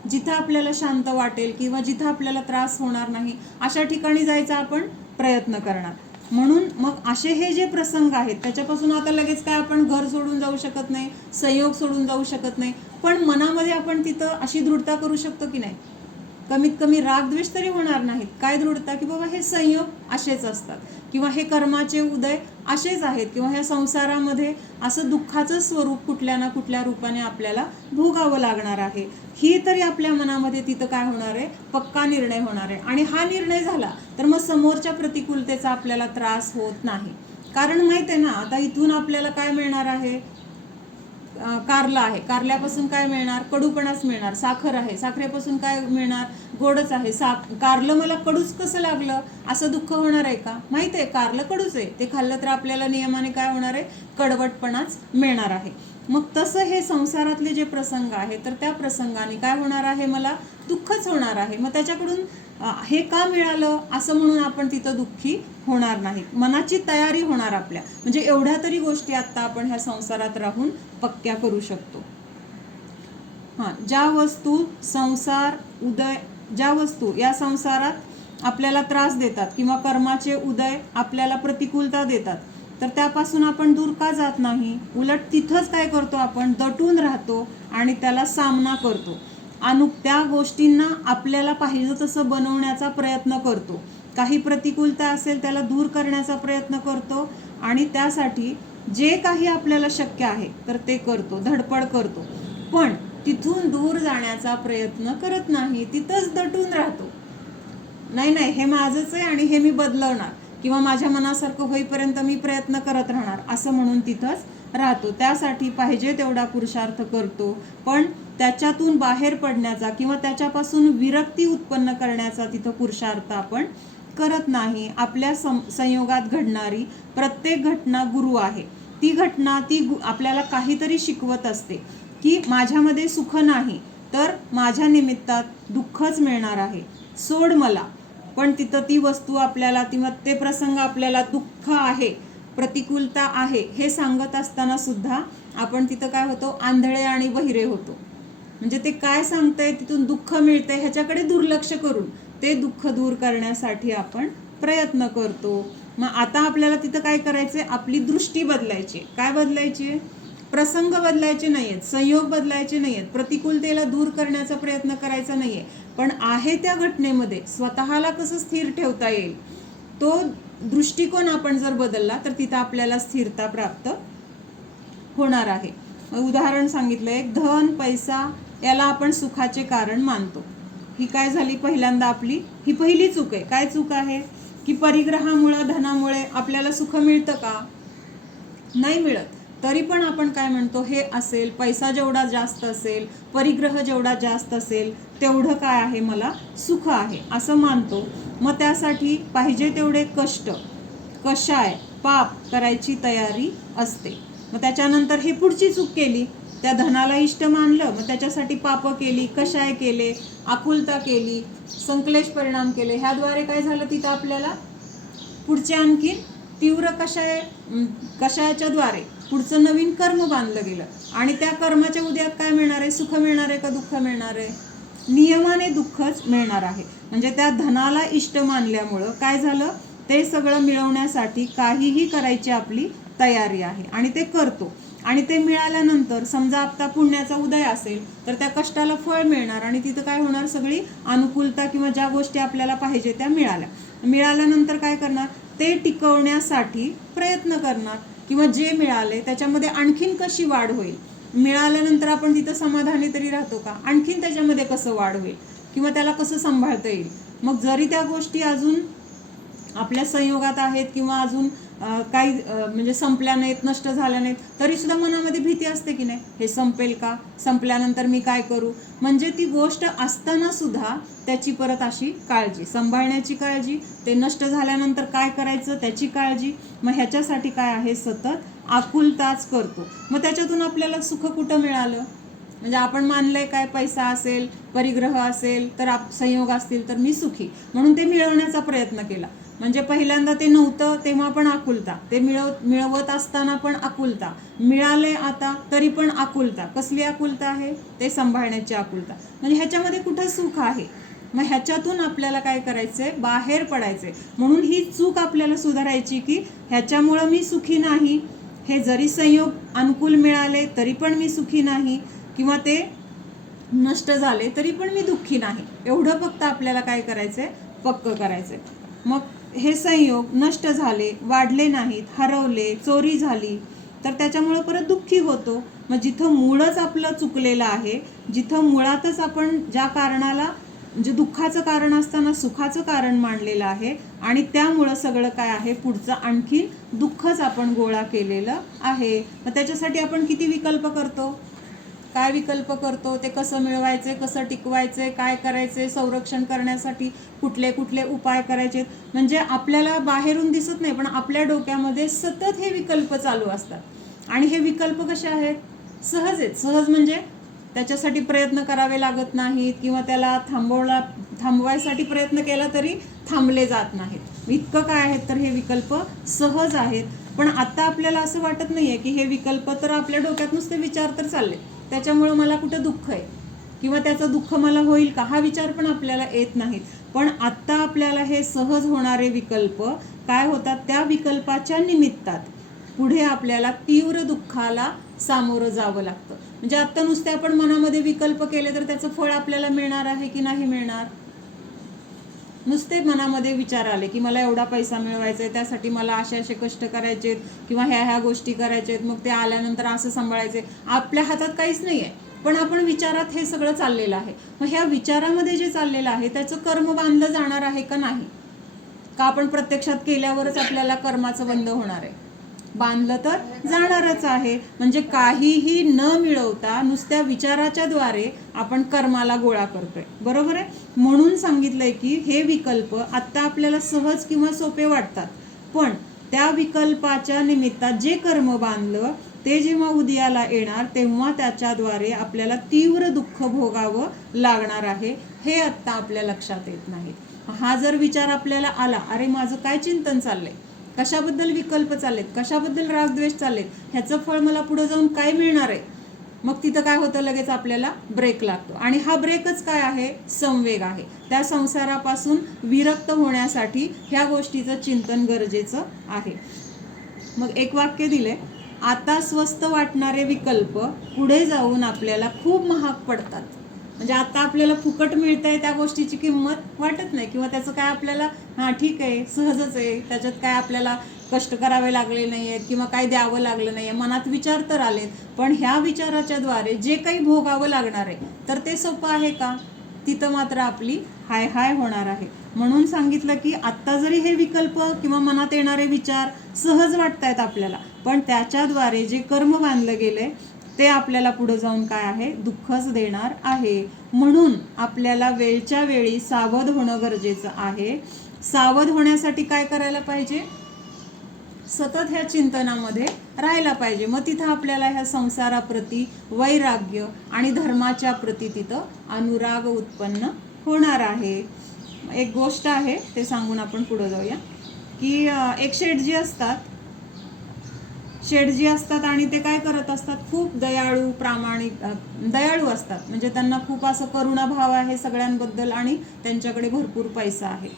जिथं आपल्याला शांत वाटेल किंवा जिथं आपल्याला त्रास होणार नाही अशा ठिकाणी जायचा आपण प्रयत्न करणार. म्हणून मग असे हे जे प्रसंग आहेत त्याच्यापासून आता लगेच काय आपण घर सोडून जाऊ शकत नाही, संयोग सोडून जाऊ शकत नाही, पण मनामध्ये आपण तिथं अशी दृढता करू शकतो की नाही, कमीत कमी रागद्वेष तरी होणार नाहीत. काय दृढता की बाबा हे संयोग असेच असतात किंवा हे कर्माचे उदय असेच आहेत किंवा ह्या संसारामध्ये असं दुःखाचं स्वरूप कुठल्या ना कुठल्या रूपाने आपल्याला भोगावं लागणार आहे. ही तरी आपल्या मनामध्ये तिथं काय होणार आहे, पक्का निर्णय होणार आहे. आणि हा निर्णय झाला तर मग समोरच्या प्रतिकूलतेचा आपल्याला त्रास होत नाही. कारण माहिती आहे ना, आता इथून आपल्याला काय मिळणार आहे, कारला आहे, कारल्यापासून काय मिळणार, कडूपणाच मिळणार. साखर आहे, साखरेपासून काय मिळणार, गोडच आहे. कारलं मला कडूच कसं लागलं असं दुःख होणार आहे का, माहिती आहे कारलं कडूच आहे, ते खाल्लं तर आपल्याला नियमाने काय होणार आहे, कडवटपणाच मिळणार आहे. मग तसं हे संसारातले जे प्रसंग आहेत तर त्या प्रसंगाने काय होणार आहे, मला दुःखच होणार आहे. मग त्याच्याकडून हे का मिळालं असं म्हणून आपण तिथं दुःखी होणार नाही. मनाची तयारी होणार आपल्या, म्हणजे एवढ्या तरी गोष्टी आता आपण ह्या संसारात राहून पक्क्या करू शकतो. ज्या वस्तू या संसारात आपल्याला त्रास देतात किंवा कर्माचे उदय आपल्याला प्रतिकूलता देतात तर त्यापासून आपण दूर का जात नाही, उलट तिथंच काय करतो, आपण दटून राहतो आणि त्याला सामना करतो. त्या गोष्टींना आपल्याला पाहिजे तसं बनवण्याचा प्रयत्न करतो. काही प्रतिकूलता असेल त्याला दूर करण्याचा प्रयत्न करतो आणि त्यासाठी जे काही आपल्याला शक्य आहे तर ते करतो, धडपड करतो. पण तिथून दूर जाण्याचा प्रयत्न करत नाही, तिथंच दटून राहतो. नाही हे माझंच आहे आणि हे मी बदलवणार किंवा माझ्या मनासारखं होईपर्यंत मी प्रयत्न करत राहणार असं म्हणून तिथंच राहतो. त्यासाठी पाहिजे तेवढा पुरुषार्थ करतो, पण त्याच्यातून बाहेर पडण्याचा किंवा त्याच्यापासून विरक्ती उत्पन्न करण्याचा तिथं पुरुषार्थ आपण करत नाही. आपल्या संयोगात घडणारी प्रत्येक घटना गुरु आहे. ती घटना आपल्याला काहीतरी शिकवत असते की माझ्यामध्ये सुख नाही तर माझ्या निमित्तात दुःखच मिळणार आहे, सोड मला. पण तिथं ती वस्तू आपल्याला किंवा ते प्रसंग आपल्याला दुःख आहे, प्रतिकूलता आहे हे सांगत असताना सुद्धा आपण तिथं काय होतो, आंधळे आणि बहिरे होतो. म्हणजे ते काय सांगतंय, तिथून दुःख मिळतंय ह्याच्याकडे दुर्लक्ष करून ते दुःख दूर करण्यासाठी आपण प्रयत्न करतो. मग आता आपल्याला तिथं काय करायचंय, आपली दृष्टी बदलायची. काय बदलायची, प्रसंग बदलायचे नाहीयेत, संयोग बदलायचे नाहीयेत, प्रतिकूलतेला दूर करण्याचा प्रयत्न करायचा नाहीये, पण आहे त्या घटनेमध्ये स्वतःला कसं स्थिर ठेवता येईल तो दृष्टिकोन आपण जर बदलला तर तिथं आपल्याला स्थिरता प्राप्त होणार आहे. उदाहरण सांगितलंय, धन पैसा याला आपण सुखाचे कारण मानतो. ही काय झाली, पहिल्यांदा आपली ही पहिली चूक आहे. काय चूक आहे की परिग्रहामुळे, धनामुळे आपल्याला सुख मिळतं का, नाही मिळत. तरी पण आपण काय म्हणतो, हे असेल, पैसा जेवढा जास्त असेल, परिग्रह जेवढा जास्त असेल तेवढं काय आहे, मला सुख आहे असं मानतो. मग त्यासाठी पाहिजे तेवढे कष्ट, कषाय, पाप करायची तयारी असते. मग त्याच्यानंतर हे पुढची चूक केली, त्या धनाला इष्ट मानलं, मग त्याच्यासाठी पाप केली, कषाय केले, आकुलता केली, संकलेश परिणाम केले. ह्याद्वारे काय झालं, तिथं आपल्याला पुढचे आणखी तीव्र कषायाच्या द्वारे पुढचं नवीन कर्म बांधलं गेलं आणि त्या कर्माच्या उद्यात काय मिळणार आहे, सुख मिळणार आहे का दुःख मिळणार आहे, नियमाने दुःखच मिळणार आहे. म्हणजे त्या धनाला इष्ट मानल्यामुळं काय झालं, ते सगळं मिळवण्यासाठी काहीही करायची आपली तयारी आहे आणि ते करतो. आणि ते मिळाल्यानंतर समजा आता पुण्याचा उदय असेल तर त्या कष्टाला फळ मिळणार आणि तिथं काय होणार, सगळी अनुकूलता किंवा ज्या गोष्टी आपल्याला पाहिजे त्या मिळाल्यानंतर काय करणार, ते टिकवण्यासाठी प्रयत्न करणार किंवा जे मिळाले त्याच्यामध्ये आणखीन कशी वाढ होईल मिळाल्यानंतर आपण तिथं समाधानी तरी राहतो का? आणखीन त्याच्यामध्ये कसं वाढ होईल किंवा त्याला कसं सांभाळता येईल? मग जरी त्या गोष्टी अजून आपल्या संयोगात आहेत किंवा अजून काही म्हणजे संपल्या नाहीत, नष्ट झाल्या नाहीत, तरी सुद्धा मनामध्ये भीती असते की नाही, हे संपेल का, संपल्यानंतर मी काय करू? म्हणजे ती गोष्ट असताना सुद्धा त्याची परत अशी काळजी, सांभाळण्याची काळजी, ते नष्ट झाल्यानंतर काय करायचं त्याची काळजी. मग ह्याच्यासाठी काय आहे, सतत आकुलताच करतो. मग त्याच्यातून आपल्याला सुख कुठं मिळालं? म्हणजे आपण मानलंय काय, पैसा असेल, परिग्रह असेल, तर संयोग असतील तर मी सुखी, म्हणून ते मिळवण्याचा प्रयत्न केला. म्हणजे पहिल्यांदा ते नव्हतं तेव्हा पण आकुलता, ते मिळवत असताना पण आकुलता, मिळाले आता तरी पण आकुलता. कसली आकुलता आहे? ते सांभाळण्याची आकुलता. म्हणजे ह्याच्यामध्ये कुठं सुख आहे? मग ह्याच्यातून आपल्याला काय करायचंय, बाहेर पडायचंय. म्हणून ही चूक आपल्याला सुधारायची की ह्याच्यामुळं मी सुखी नाही, हे जरी संयोग अनुकूल मिळाले तरी पण मी सुखी नाही, किंवा ते नष्ट झाले तरी पण मी दुःखी नाही. एवढं फक्त आपल्याला काय करायचंय, पक्क करायचंय. मग हे संयोग नष्ट झाले, वाढले नाहीत, हरवले, चोरी झाली, तर त्याच्यामुळं परत दुःखी होतो. मग जिथं मूळच आपलं चुकलेलं आहे, जिथं मुळातच आपण ज्या कारणाला, म्हणजे दुःखाचं कारण असताना सुखाचं कारण मांडलेलं आहे, आणि त्यामुळं सगळं काय आहे, पुढचं आणखी दुःखच आपण गोळा केलेलं आहे. मग त्याच्यासाठी आपण किती विकल्प करतो, काय विकल्प करतो, ते कसं मिळवायचे, कसं टिकवायचे, काय करायचे, संरक्षण करण्यासाठी कुठले कुठले उपाय करायचे. म्हणजे आपल्याला बाहेरून दिसत नाही, पण आपल्या डोक्यामध्ये सतत हे विकल्प चालू असतात. आणि हे विकल्प कसे आहेत, सहज आहेत. सहज म्हणजे त्याच्यासाठी प्रयत्न करावे लागत नाहीत, किंवा त्याला थांबवायसाठी प्रयत्न केला तरी थांबले जात नाहीत. इतकं काय आहेत, तर हे विकल्प सहज आहेत. पण आता आपल्याला असं वाटत नाहीये की हे विकल्प, तर आपल्या डोक्यात नुसते विचार तर चालले, त्याच्यामुळं मला कुठं दुःख आहे किंवा त्याचं दुःख मला होईल का, हा विचार पण आपल्याला येत नाहीत. पण आत्ता आपल्याला हे सहज होणारे विकल्प काय होतात, त्या विकल्पाच्या निमित्तात पुढे आपल्याला तीव्र दुःखाला सामोरं जावं लागतं. म्हणजे आत्ता नुसते आपण मनामध्ये विकल्प केले तर त्याचं फळ आपल्याला मिळणार आहे की नाही मिळणार? नुसते मनामध्ये विचार आले की मला एवढा पैसा मिळवायचा आहे, त्यासाठी मला असे असे कष्ट करायचे आहेत, किंवा ह्या गोष्टी करायच्या आहेत, मग ते आल्यानंतर असं सांभाळायचे, आपल्या हातात काहीच नाही आहे, पण आपण विचारात हे सगळं चाललेलं आहे. मग ह्या विचारामध्ये जे चाललेलं आहे त्याचं कर्म बांधलं जाणार आहे का नाही? का आपण प्रत्यक्षात केल्यावरच आपल्याला कर्माचं बंध होणार आहे? बांधलं तर जाणारच आहे. म्हणजे काहीही न मिळवता नुसत्या विचाराच्या द्वारे आपण कर्माला गोळा करतोय, बरोबर आहे. म्हणून सांगितलंय की हे विकल्प आत्ता आपल्याला सहज किंवा सोपे वाटतात, पण त्या विकल्पाच्या निमित्तात जे कर्म बांधलं ते जेव्हा उदयाला येणार तेव्हा त्याच्याद्वारे आपल्याला तीव्र दुःख भोगावं लागणार आहे. हे आत्ता आपल्या लक्षात येत नाही. हा जर विचार आपल्याला आला, अरे माझं काय चिंतन चाललंय, कशाबद्दल विकल्प चाललेत, कशाबद्दल रागद्वेष चाललेत, ह्याचं फळ मला पुढे जाऊन काय मिळणार आहे, मग तिथं काय होतं, लगेच आपल्याला ब्रेक लागतो. आणि हा ब्रेकच काय आहे, संवेग आहे. त्या संसारापासून विरक्त होण्यासाठी ह्या गोष्टीचं चिंतन गरजेचं आहे. मग एक वाक्य दिले, आता स्वस्त वाटणारे विकल्प पुढे जाऊन आपल्याला खूप महाग पडतात. म्हणजे आता आपल्याला फुकट मिळतंय त्या गोष्टीची किंमत वाटत नाही, किंवा त्याचं काय आपल्याला ठीक आहे, सहजच आहे, त्याच्यात काय आपल्याला कष्ट करावे लागले नाही आहेत, किंवा काय द्यावं लागलं नाही आहे, मनात विचार तर आलेत, पण ह्या विचाराच्या द्वारे जे काही भोगावं लागणार आहे तर ते सोपं आहे का? तिथं मात्र आपली हाय हाय होणार आहे. म्हणून सांगितलं की आत्ता जरी हे विकल्प किंवा मनात येणारे विचार सहज वाटतायत आपल्याला, पण त्याच्याद्वारे जे कर्म बांधलं गेलंय ते आपल्याला पुढे जाऊन काय आहे, दुःखच देणार आहे. म्हणून आपल्याला वेळच्या वेळी सावध होणं गरजेचं आहे. सावध होण्यासाठी काय करायला पाहिजे, सतत ह्या चिंतनामध्ये राहायला पाहिजे. मग तिथं आपल्याला ह्या संसाराप्रती वैराग्य आणि धर्माच्या प्रती तिथं अनुराग उत्पन्न होणार आहे. एक गोष्ट आहे ते सांगून आपण पुढे जाऊया, की एक शेठजी असतात आणि ते काय करत असतात, खूप दयाळू, प्रामाणिक, दयाळू असतात. म्हणजे त्यांना खूप असं करुणाभाव आहे सगळ्यांबद्दल, आणि त्यांच्याकडे भरपूर पैसा आहे.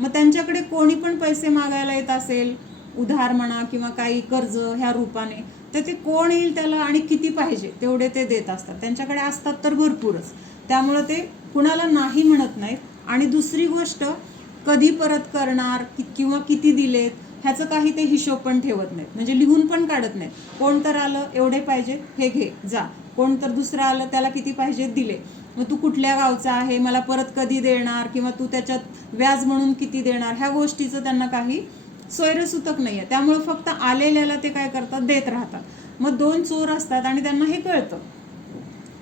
मग त्यांच्याकडे कोणी पण पैसे मागायला येत असेल, उधार म्हणा किंवा काही कर्ज ह्या रूपाने, तर ते कोण येईल त्याला आणि किती पाहिजे तेवढे ते देत असतात. त्यांच्याकडे असतात तर भरपूरच, त्यामुळं ते कुणाला नाही म्हणत नाहीत. आणि दुसरी गोष्ट, कधी परत करणार किंवा किती दिलेत ह्याचं काही ते हिशोब पण ठेवत नाहीत, म्हणजे लिहून पण काढत नाहीत. कोण तर आलं एवढे पाहिजेत, हे घे जा. कोण तर दुसरं आलं त्याला किती पाहिजेत दिले. मग तू कुठल्या गावचा आहे, मला परत कधी देणार, किंवा तू त्याच्यात व्याज म्हणून किती देणार, ह्या गोष्टीचं त्यांना काही सोयरसूतक नाही आहे. त्यामुळे फक्त आलेल्याला ते काय करतात, देत राहतात. मग 2 चोर असतात आणि त्यांना हे कळतं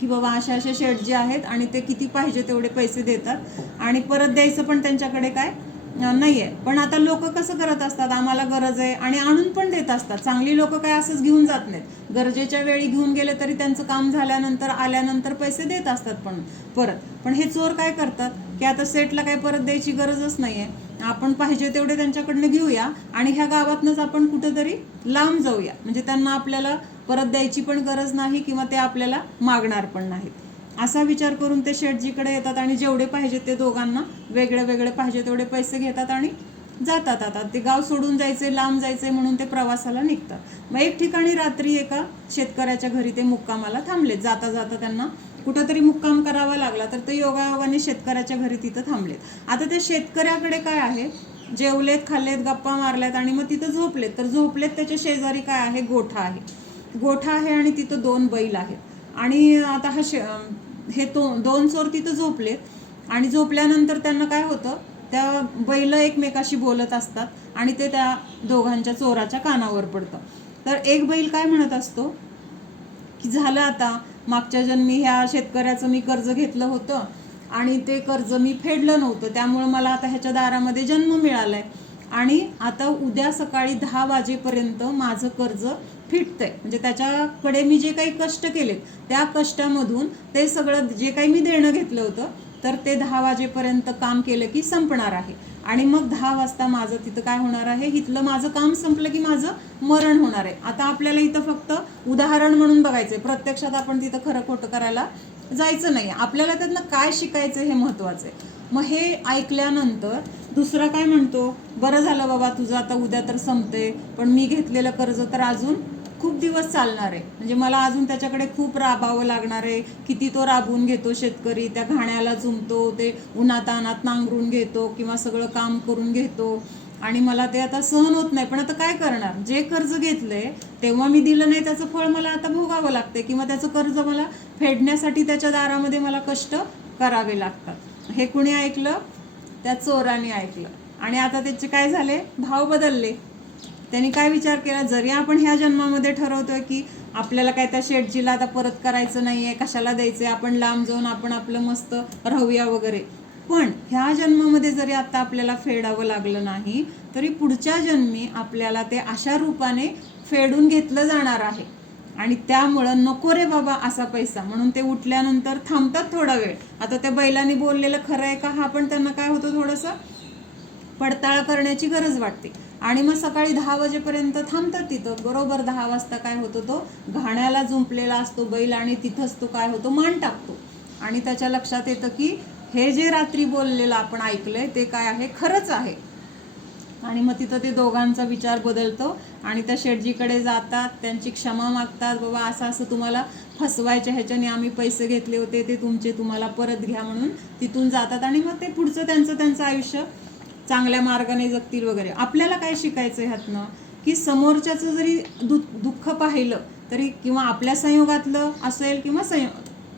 की बाबा अशा अशा शेठ जे आहेत आणि ते किती पाहिजे तेवढे पैसे देतात आणि परत द्यायचं पण त्यांच्याकडे काय नाही आहे. पण आता लोक कसं करत असतात, आम्हाला गरज आहे आणि आणून पण देत असतात. चांगली लोक काय असंच घेऊन जात नाहीत, गरजेच्या वेळी घेऊन गेले तरी त्यांचं काम झाल्यानंतर आल्यानंतर पैसे देत असतात पण परत. पण हे चोर काय करतात की आता सेटला काय परत द्यायची गरजच नाही आहे, आपण पाहिजे तेवढे त्यांच्याकडनं घेऊया आणि ह्या गावातनंच आपण कुठंतरी लांब जाऊया, म्हणजे त्यांना आपल्याला परत द्यायची पण गरज नाही किंवा ते आपल्याला मागणार पण नाहीत. असा विचार करून ते शेठजीकडे येतात आणि जेवढे पाहिजे ते दोघांना वेगळे वेगळे पाहिजे तेवढे पैसे घेतात आणि जातात. आता ते गाव सोडून जायचे, लांब जायचे म्हणून ते प्रवासाला निघतात. मग एक ठिकाणी रात्री एका शेतकऱ्याच्या घरी ते मुक्कामाला थांबलेत. जाता जाता त्यांना कुठंतरी मुक्काम करावा लागला, तर ते योगायोगाने शेतकऱ्याच्या घरी तिथं थांबलेत. आता त्या शेतकऱ्याकडे काय आहे, जेवलेत, खाल्लेत, गप्पा मारल्यात आणि मग तिथं झोपलेत. तर झोपलेत त्याच्या शेजारी काय आहे, गोठा आहे. गोठा आहे आणि तिथं 2 बैल आहेत आणि आता हे 2 चोर तिथं झोपलेत आणि झोपल्यानंतर त्यांना काय होतं, त्या बैल एकमेकाशी बोलत असतात आणि ते त्या दोघांच्या चोराच्या कानावर पडतं. तर एक बैल काय म्हणत असतो की झालं आता, मागच्या जन्मी ह्या शेतकऱ्याचं मी कर्ज घेतलं होतं आणि ते कर्ज मी फेडलं नव्हतं, त्यामुळं मला आता ह्याच्या दारामध्ये जन्म मिळालाय आणि आता उद्या सकाळी 10 वाजेपर्यंत माझं कर्ज फिटतंय. म्हणजे त्याच्याकडे मी जे काही कष्ट केलेत त्या कष्टामधून ते सगळं जे काही मी देणं घेतलं होतं तर ते 10 वाजेपर्यंत काम केलं की संपणार आहे आणि मग 10 वाजता माझं तिथं काय होणार आहे, इथलं माझं काम संपलं की माझं मरण होणार आहे. आता आपल्याला इथं फक्त उदाहरण म्हणून बघायचंय, प्रत्यक्षात आपण तिथं खरं खोटं करायला जायचं नाही. आपल्याला त्यातनं काय शिकायचं हे महत्त्वाचं आहे. मग हे ऐकल्यानंतर दुसरा काय म्हणतो, बरं झालं बाबा तुझं आता उद्या तर संपते, पण मी घेतलेलं कर्ज तर अजून खूप दिवस चालणार आहे, म्हणजे मला अजून त्याच्याकडे खूप राबावं लागणार आहे. किती तो राबवून घेतो शेतकरी, त्या घाण्याला चुमतो, ते उन्हातानात नांगरून घेतो किंवा सगळं काम करून घेतो आणि मला ते आता सहन होत नाही. पण आता काय करणार, जे कर्ज घेतलंय तेव्हा मी दिलं नाही त्याचं फळ मला आता भोगावं लागते किंवा त्याचं कर्ज मला फेडण्यासाठी त्याच्या दारामध्ये मला कष्ट करावे लागतात. हे कुणी ऐकलं, त्या चोराने ऐकलं आणि आता त्याचे काय झाले, भाव बदलले. त्यांनी काय विचार केला, जरी आपण ह्या जन्मामध्ये ठरवतोय की आपल्याला काय त्या शेठजीला आता परत करायचं नाही आहे, कशाला द्यायचं आहे, आपण लांब जाऊन आपण आपलं मस्त राहूया वगैरे, पण ह्या जन्मामध्ये जरी आता आपल्याला फेडावं लागलं नाही तरी पुढच्या जन्मी आपल्याला ते अशा रूपाने फेडून घेतलं जाणार आहे आणि त्यामुळं नको रे बाबा असा पैसा. म्हणून ते उठल्यानंतर थांबतात थोडा वेळ. आता त्या बैलांनी बोललेलं खरं आहे का, हा पण त्यांना काय होतं, थोडंसं पडताळा करण्याची गरज वाटते आणि मग सकाळी 10 वाजेपर्यंत थांबतात तिथं. बरोबर 10 वाजता काय होतं, तो घाण्याला जुंपलेला असतो बैल आणि तिथंच तो काय होतो, मान टाकतो आणि त्याच्या लक्षात येतं की हे जे रात्री बोललेलं आपण ऐकलंय ते काय आहे, खरंच आहे. आणि मग तिथं ते दोघांचा विचार बदलतो आणि त्या शेठजीकडे जातात, त्यांची क्षमा मागतात, बाबा असं असं तुम्हाला फसवायच्या ह्याच्याने आम्ही पैसे घेतले होते, ते तुमचे तुम्हाला परत घ्या म्हणून तिथून जातात आणि मग ते पुढचं त्यांचं आयुष्य चांगल्या मार्गाने जगतील वगैरे. आपल्याला काय शिकायचं ह्यातनं, की समोरच्याचं जरी दुःख पाहिलं तरी किंवा आपल्या संयोगातलं असेल किंवा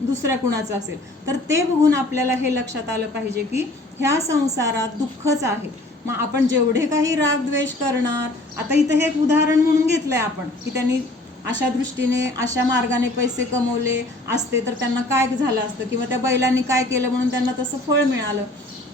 दुसऱ्या कुणाचं असेल तर ते बघून आपल्याला हे लक्षात आलं पाहिजे की ह्या संसारात दुःखच आहे. मग आपण जेवढे काही राग द्वेष करणार, आता इथं हे एक उदाहरण म्हणून घेतलंय आपण की त्यांनी अशा दृष्टीने अशा मार्गाने पैसे कमवले असते तर त्यांना काय झालं असतं किंवा त्या बैलांनी काय केलं म्हणून त्यांना तसं फळ मिळालं.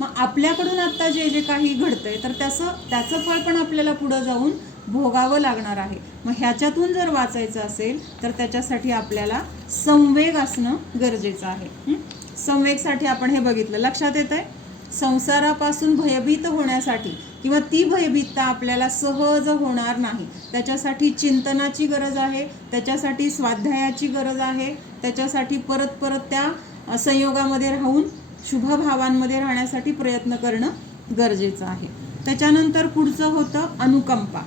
मग आपल्याकडून आता जे जे काही घडतंय तर त्याचं फळ पण आपल्याला पुढं जाऊन भोगावं लागणार आहे. मग ह्याच्यातून जर वाचायचं असेल तर त्याच्यासाठी आपल्याला संवेग असणं गरजेचं आहे. संवेगसाठी आपण हे बघितलं, लक्षात येतंय, संसारापासून भयभीत होण्यासाठी किंवा ती भयभीतता आपल्याला सहज होणार नाही, त्याच्यासाठी चिंतनाची गरज आहे, त्याच्यासाठी स्वाध्यायाची गरज आहे, त्याच्यासाठी परत परत त्या संयोगामध्ये राहून शुभभावांमध्ये राहण्यासाठी प्रयत्न करणं गरजेचं आहे. त्याच्यानंतर पुढचं होतं अनुकंपा.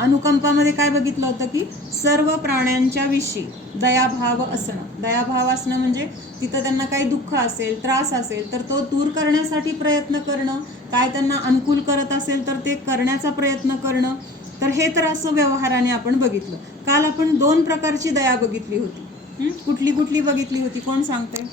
अनुकंपामध्ये काय बघितलं होतं की सर्व प्राण्यांच्या विषयी दयाभाव असणं. दयाभाव असणं म्हणजे तिथं त्यांना काही दुःख असेल, त्रास असेल तर तो दूर करण्यासाठी प्रयत्न करणं, काय त्यांना अनुकूल करत असेल तर ते करण्याचा प्रयत्न करणं. तर हे तर असं व्यवहाराने आपण बघितलं. काल आपण 2 प्रकारची दया बघितली होती. कुठली कुठली बघितली होती, कोण सांगते?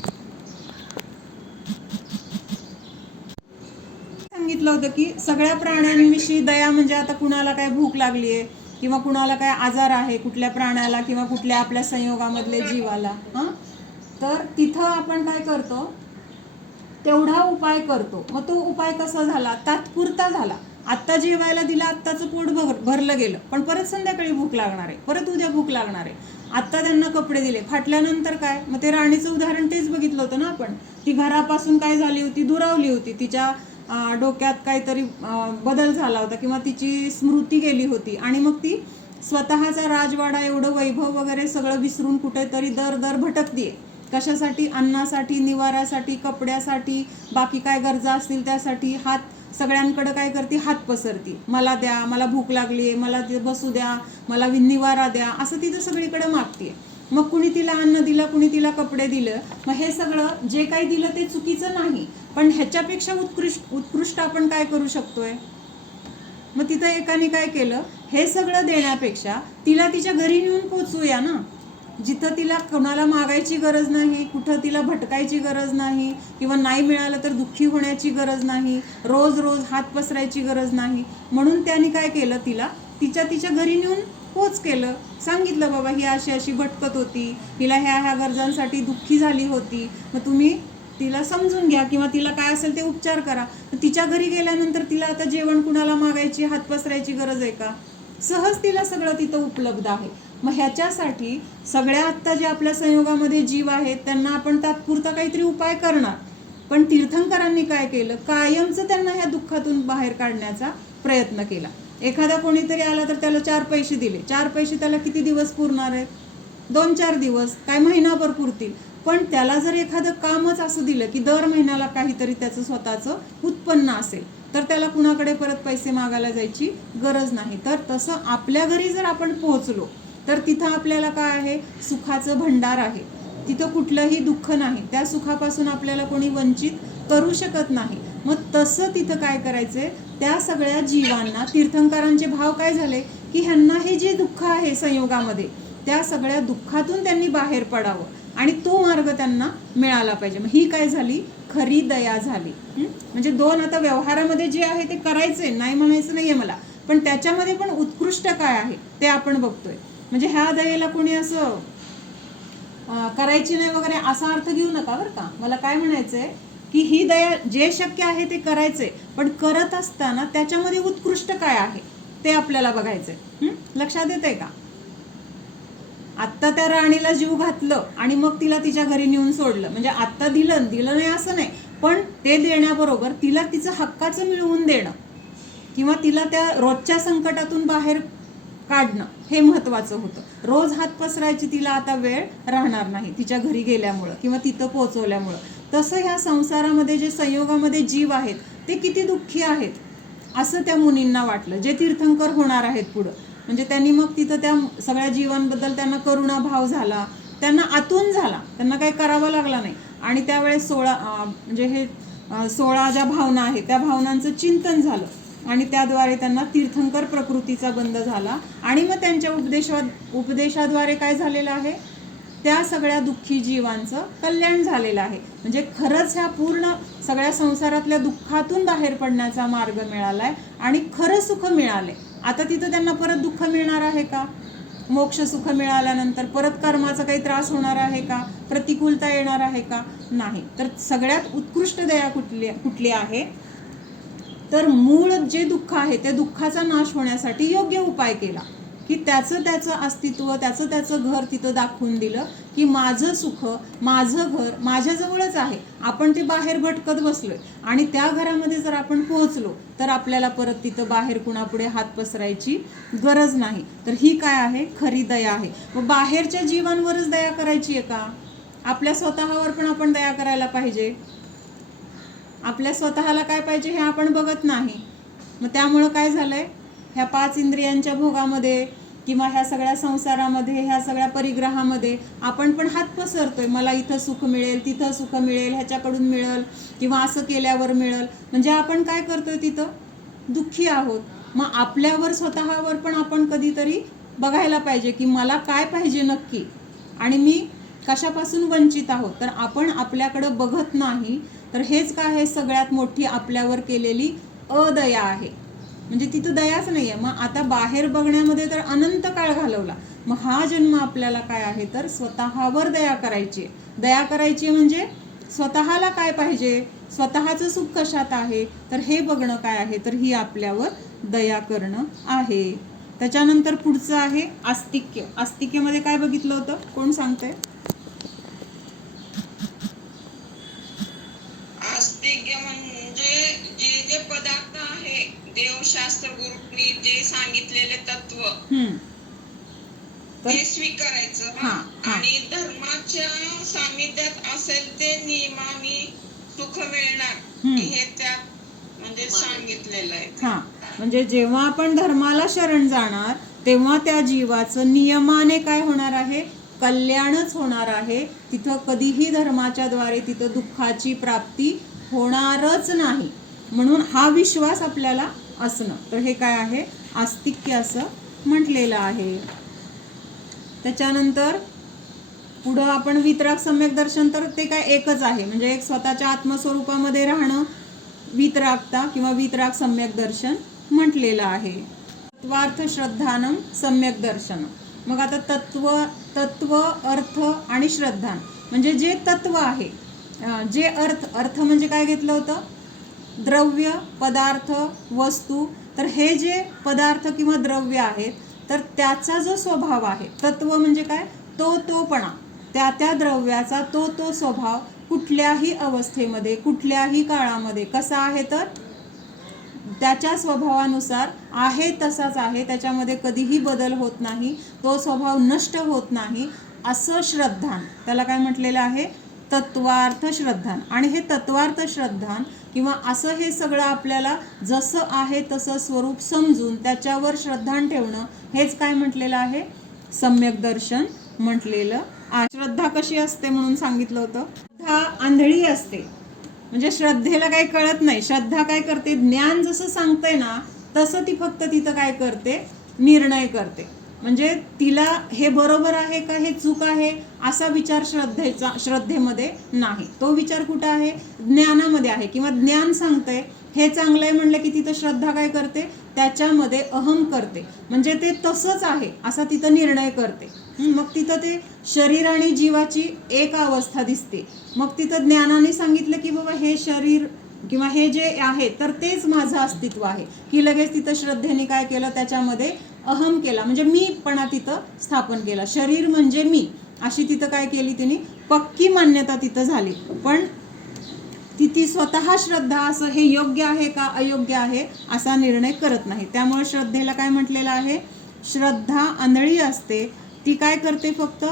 सांगितलं होतं की सगळ्या प्राण्यांविषयी दया म्हणजे आता कुणाला काय भूक लागली आहे किंवा कुणाला काय आजार आहे, कुठल्या प्राण्याला किंवा कुठल्या आपल्या संयोगामधले जीवाला, तर तिथं आपण काय करतो, तेवढा उपाय करतो. मग तो उपाय कसा झाला, तात्पुरता झाला. आत्ता जेवायला दिला, आत्ताचं पोट भरलं गेलं, पण परत संध्याकाळी भूक लागणार आहे, परत उद्या भूक लागणार आहे. आत्ता त्यांना कपडे दिले, फाटल्यानंतर काय, मग ते राणीचं उदाहरण तेच बघितलं होतं ना आपण. ती घरापासून काय झाली होती, दुरावली होती. तिच्या डोक्यात काहीतरी बदल झाला होता किंवा तिची स्मृती गेली होती आणि मग ती स्वतःचा राजवाडा, एवढं वैभव वगैरे सगळं विसरून कुठेतरी दर दर भटकतीये. कशासाठी? अन्नासाठी, निवारासाठी, कपड्यासाठी, बाकी काय गरजा असतील त्यासाठी. हात सगळ्यांकडे काय करते, हात पसरती. मला द्या, मला भूक लागली आहे, मला बसू द्या, मला निवारा द्या, असं तिथं सगळीकडे मागतीये. मग कुणी तिला अन्न दिलं, कुणी तिला कपडे दिलं. मग हे सगळं जे काही दिलं ते चुकीचं नाही, पण ह्याच्यापेक्षा उत्कृष्ट आपण काय करू शकतोय. मग तिथं एकाने काय केलं, हे सगळं देण्यापेक्षा तिला तिच्या घरी नेऊन पोचूया ना, जिथं तिला कोणाला मागायची गरज नाही, कुठं तिला भटकायची गरज नाही, किंवा नाही मिळालं तर दुःखी होण्याची गरज नाही, रोज रोज हात पसरायची गरज नाही. म्हणून त्याने काय केलं, तिला तिच्या घरी नेऊन पोच केलं. सांगितलं, बाबा ही अशी अशी भटकत होती, हिला ह्या ह्या गरजांसाठी दुःखी झाली होती, मग तुम्ही तिला समजून घ्या किंवा तिला काय असेल ते उपचार करा. तिच्या घरी गेल्यानंतर तिला आता जेवण कुणाला मागायची, हात पसरायची गरज आहे का? सहज तिला सगळं तिथं उपलब्ध आहे. मग ह्याच्यासाठी सगळ्या आत्ता जे आपल्या संयोगामध्ये जीव आहेत त्यांना आपण तात्पुरता काहीतरी उपाय करणार, पण तीर्थंकरांनी काय केलं, कायमचं त्यांना ह्या दुःखातून बाहेर काढण्याचा प्रयत्न केला. एखादा कोणीतरी आला तर त्याला 4 पैसे दिले. 4 पैसे त्याला किती दिवस पुरणार आहेत? 2-4 दिवस, काय महिनाभर पुरतील. पण त्याला जर एखादं कामच असं दिलं की दर महिन्याला काहीतरी त्याचं स्वतःचं उत्पन्न असेल, तर त्याला कुणाकडे परत पैसे मागायला जायची गरज नाही. तर तसं आपल्या घरी जर आपण पोहोचलो तर तिथं आपल्याला काय आहे, सुखाचं भंडार आहे. तिथं कुठलंही दुःख नाही, त्या सुखापासून आपल्याला कोणी वंचित करू शकत नाही. मग तसं तिथं काय करायचंय, त्या सगळ्या जीवांना तीर्थंकरांचे भाव काय झाले की ह्यांना हे जे दुःख आहे संयोगामध्ये, त्या सगळ्या दुःखातून त्यांनी बाहेर पडावं आणि तो मार्ग त्यांना मिळाला पाहिजे. मग ही काय झाली, खरी दया झाली. म्हणजे 2 आता व्यवहारामध्ये जे आहे ते करायचंय, नाही म्हणायचं नाहीये मला, पण त्याच्यामध्ये पण उत्कृष्ट काय आहे ते आपण बघतोय. म्हणजे ह्या दयेला कोणी असं करायची नाही वगैरे असा अर्थ घेऊ नका बरं का. मला काय म्हणायचंय की ही दया जे शक्य आहे ते करायचंय, पण करत असताना त्याच्यामध्ये उत्कृष्ट काय आहे ते आपल्याला बघायचंय. लक्षात येतंय का? आत्ता त्या राणीला जीव घातलं आणि मग तिला तिच्या घरी नेऊन सोडलं, म्हणजे आत्ता दिलं नाही असं नाही, पण ते देण्याबरोबर तिला तिचं हक्काचं मिळवून देणं किंवा तिला त्या रोजच्या संकटातून बाहेर काढणं हे महत्वाचं होतं. रोज हात पसरायची तिला आता वेळ राहणार नाही तिच्या घरी गेल्यामुळं किंवा तिथं पोहोचवल्यामुळं. तसं ह्या संसारामध्ये जे संयोगामध्ये जीव आहेत ते किती दुःखी आहेत असं त्या मुनींना वाटलं, जे तीर्थंकर होणार आहेत पुढं. म्हणजे त्यांनी मग तिथं त्या सगळ्या जीवांबद्दल त्यांना करुणा भाव झाला, त्यांना आतून झाला, त्यांना काही करावं लागला नाही. आणि त्यावेळेस 16 ज्या भावना आहेत त्या भावनांचं चिंतन झालं आणि त्याद्वारे त्यांना तीर्थंकर प्रकृतीचा बंध झाला. आणि मग त्यांच्या उपदेशाद्वारे काय झालेलं आहे, त्या सगळ्या दुःखी जीवांचं कल्याण झालेलं आहे. म्हणजे खरंच ह्या पूर्ण सगळ्या संसारातल्या दुःखातून बाहेर पडण्याचा मार्ग मिळालाय आणि खरं सुख मिळालंय. आता तिथं त्यांना परत दुःख मिळणार आहे का? मोक्ष सुख मिळाल्यानंतर परत कर्माचा काही त्रास होणार आहे का? प्रतिकूलता येणार आहे का? नाही. तर सगळ्यात उत्कृष्ट दया कुठली आहे, तर मूळ जे दुःख आहे त्या दुःखाचा नाश होण्यासाठी योग्य उपाय केला की त्याचं अस्तित्व, त्याचं घर तिथं दाखवून दिलं की माझं सुख, माझं घर माझ्याजवळच आहे. आपण ते बाहेर भटकत बसलोय आणि त्या घरामध्ये जर आपण पोहोचलो तर आपल्याला परत तिथं बाहेर कुणापुढे हात पसरायची गरज नाही. तर ही काय आहे, खरी दया आहे. मग बाहेरच्या जीवांवरच दया करायची आहे का? आपल्या स्वतःवर पण आपण दया करायला पाहिजे. आपल्या स्वतःला काय पाहिजे हे आपण बघत नाही. मग त्यामुळं काय झालंय, ह्या 5 इंद्रियांच्या भोगामध्ये किंवा ह्या सगळ्या संसारामध्ये, ह्या सगळ्या परिग्रहामध्ये आपण पण हात पसरतोय, मला इथं सुख मिळेल, तिथं सुख मिळेल, ह्याच्याकडून मिळेल किंवा असं केल्यावर मिळेल. म्हणजे आपण काय करतोय, तिथं दुःखी आहोत. मग आपल्यावर, स्वतःवर पण आपण कधीतरी बघायला पाहिजे की मला काय पाहिजे नक्की आणि मी कशापासून वंचित आहोत. तर आपण आपल्याकडं बघत नाही, तर हेच काय आहे, सगळ्यात मोठी आपल्यावर केलेली अदया आहे. म्हणजे तिथं दयाच नाही आहे. मग आता बाहेर बघण्यामध्ये तर अनंत काळ घालवला, मग हा जन्म आपल्याला काय आहे, तर स्वतःवर दया करायची. दया करायची म्हणजे स्वतःला काय पाहिजे, स्वतःचं सुख कशात आहे, तर हे बघणं काय आहे, तर ही आपल्यावर दया करणं आहे. त्याच्यानंतर पुढचं आहे आस्तिक्य. आस्तिक्यमध्ये काय बघितलं होतं, कोण सांगतंय? आस्तिक्य म्हणजे जे जे पदार्थ आहे, देवशास्त्र गुरूंनी जे सांगितलेले तत्व ते स्वीकारायचं. आणि धर्माच्या सानिध्यात असेल ते नियमाने सुख मिळणार हे त्यात म्हणजे सांगितलेलं आहे. म्हणजे जेव्हा आपण धर्माला शरण जाणार तेव्हा त्या जीवाचं नियमाने काय होणार आहे, कल्याणच होणार आहे. तिथं कधीही धर्माच्या द्वारे तिथं दुःखाची प्राप्ती होणारच नाही. म्हणून हा विश्वास आपल्याला असणं, तर हे काय आहे, आस्तिक्य असं म्हटलेलं आहे. त्याच्यानंतर पुढं आपण वितराग सम्यक दर्शन, तर ते काय एकच आहे. म्हणजे एक स्वतःच्या आत्मस्वरूपामध्ये राहणं वितरागता किंवा वितराग सम्यक दर्शन म्हटलेलं आहे. तत्वार्थ श्रद्धानम सम्यक दर्शन. मग आता तत्व, अर्थ आणि श्रद्धान म्हणजे जे तत्व आहे, जे अर्थ म्हणजे काय घेतलं होतं, द्रव्य, पदार्थ, वस्तू. तर हे जे पदार्थ किंवा द्रव्य आहेत, तर त्याचा जो स्वभाव आहे, तत्व म्हणजे काय, तोपणा, त्या द्रव्याचा तो स्वभाव कुठल्याही अवस्थेमध्ये, कुठल्याही काळामध्ये कसा आहे, तर त्याच्या स्वभावानुसार आहे तसाच आहे, त्याच्यामध्ये कधीही बदल होत नाही, तो स्वभाव नष्ट होत नाही, असं श्रद्धान, त्याला काय म्हटलेलं आहे, तत्वार्थ श्रद्धान. आणि हे तत्वार्थ श्रद्धान किंवा असं हे सगळं आपल्याला जसं आहे तसं स्वरूप समजून त्याच्यावर श्रद्धान ठेवणं, हेच काय म्हटलेलं आहे, सम्यक दर्शन म्हटलेलं आहे. श्रद्धा कशी असते म्हणून सांगितलं होतं, श्रद्धा आंधळी असते. म्हणजे श्रद्धेला काही कळत नाही. श्रद्धा काय करते, ज्ञान जसं सांगतंय ना तसं ती फक्त तिथं काय करते, निर्णय करते. म्हणजे तिला हे बरोबर आहे का, हे चूक आहे असा विचार श्रद्धेमध्ये नाही. तो विचार कुठं आहे, ज्ञानामध्ये आहे. किंवा ज्ञान सांगतंय हे चांगलं आहे म्हणलं की तिथं श्रद्धा काय करते, त्याच्यामध्ये अहम करते. म्हणजे ते तसंच आहे असा तिथं निर्णय करते. मग तिथं ते शरीर आणि जीवाची एक अवस्था दिसते. मग तिथं ज्ञानाने सांगितलं की बाबा हे शरीर किंवा हे जे आहे तर तेच माझं अस्तित्व आहे, की लगेच तिथं श्रद्धेने काय केलं, त्याच्यामध्ये अहम केला. म्हणजे मीपणा तिथं स्थापन केला. शरीर म्हणजे मी अशी तिथं काय केली, तिने पक्की मान्यता तिथं झाली. पण ती स्वतः श्रद्धा असं हे योग्य आहे का अयोग्य आहे असा निर्णय करत नाही. त्यामुळे श्रद्धेला काय म्हटलेलं आहे, श्रद्धा आंधळी असते. ती काय करते, फक्त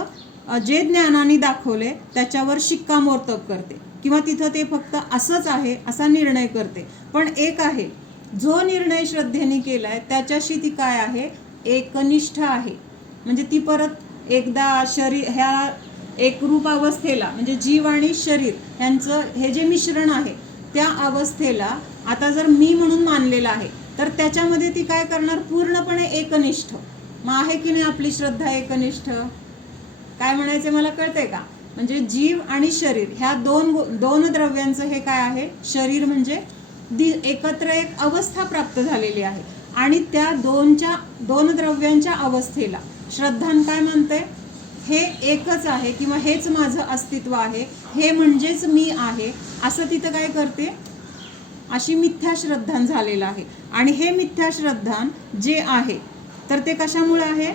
जे ज्ञानाने दाखवले त्याच्यावर शिक्कामोर्तब करते किंवा तिथं ते फक्त असंच आहे असा निर्णय करते. पण एक आहे, जो निर्णय श्रद्धेने केलाय त्याच्याशी ती काय आहे, एकनिष्ठ आहे. म्हणजे ती परत एकदा शरीर ह्या एकरूप अवस्थेला, म्हणजे जीव आणि शरीर यांचं हे जे मिश्रण आहे त्या अवस्थेला आता जर मी म्हणून मानलेलं आहे, तर त्याच्यामध्ये ती काय करणार, पूर्णपणे एकनिष्ठ. मग आहे की नाही आपली श्रद्धा एकनिष्ठ, काय म्हणायचे मला कळतंय का. म्हणजे जीव आणि शरीर ह्या दोन द्रव्यांचं हे काय आहे, शरीर म्हणजे एकत्र एक अवस्था प्राप्त झालेली आहे. आणि त्या दोन द्रव्यांच्या अवस्थेला श्रद्धान काय म्हणते, हे एकच आहे किंवा हेच माझं अस्तित्व आहे, हे म्हणजेच मी आहे असं तिथं काय करते, अशी मिथ्या श्रद्धान झालेलं आहे. आणि हे मिथ्या श्रद्धान जे आहे तर ते कशामुळे आहे,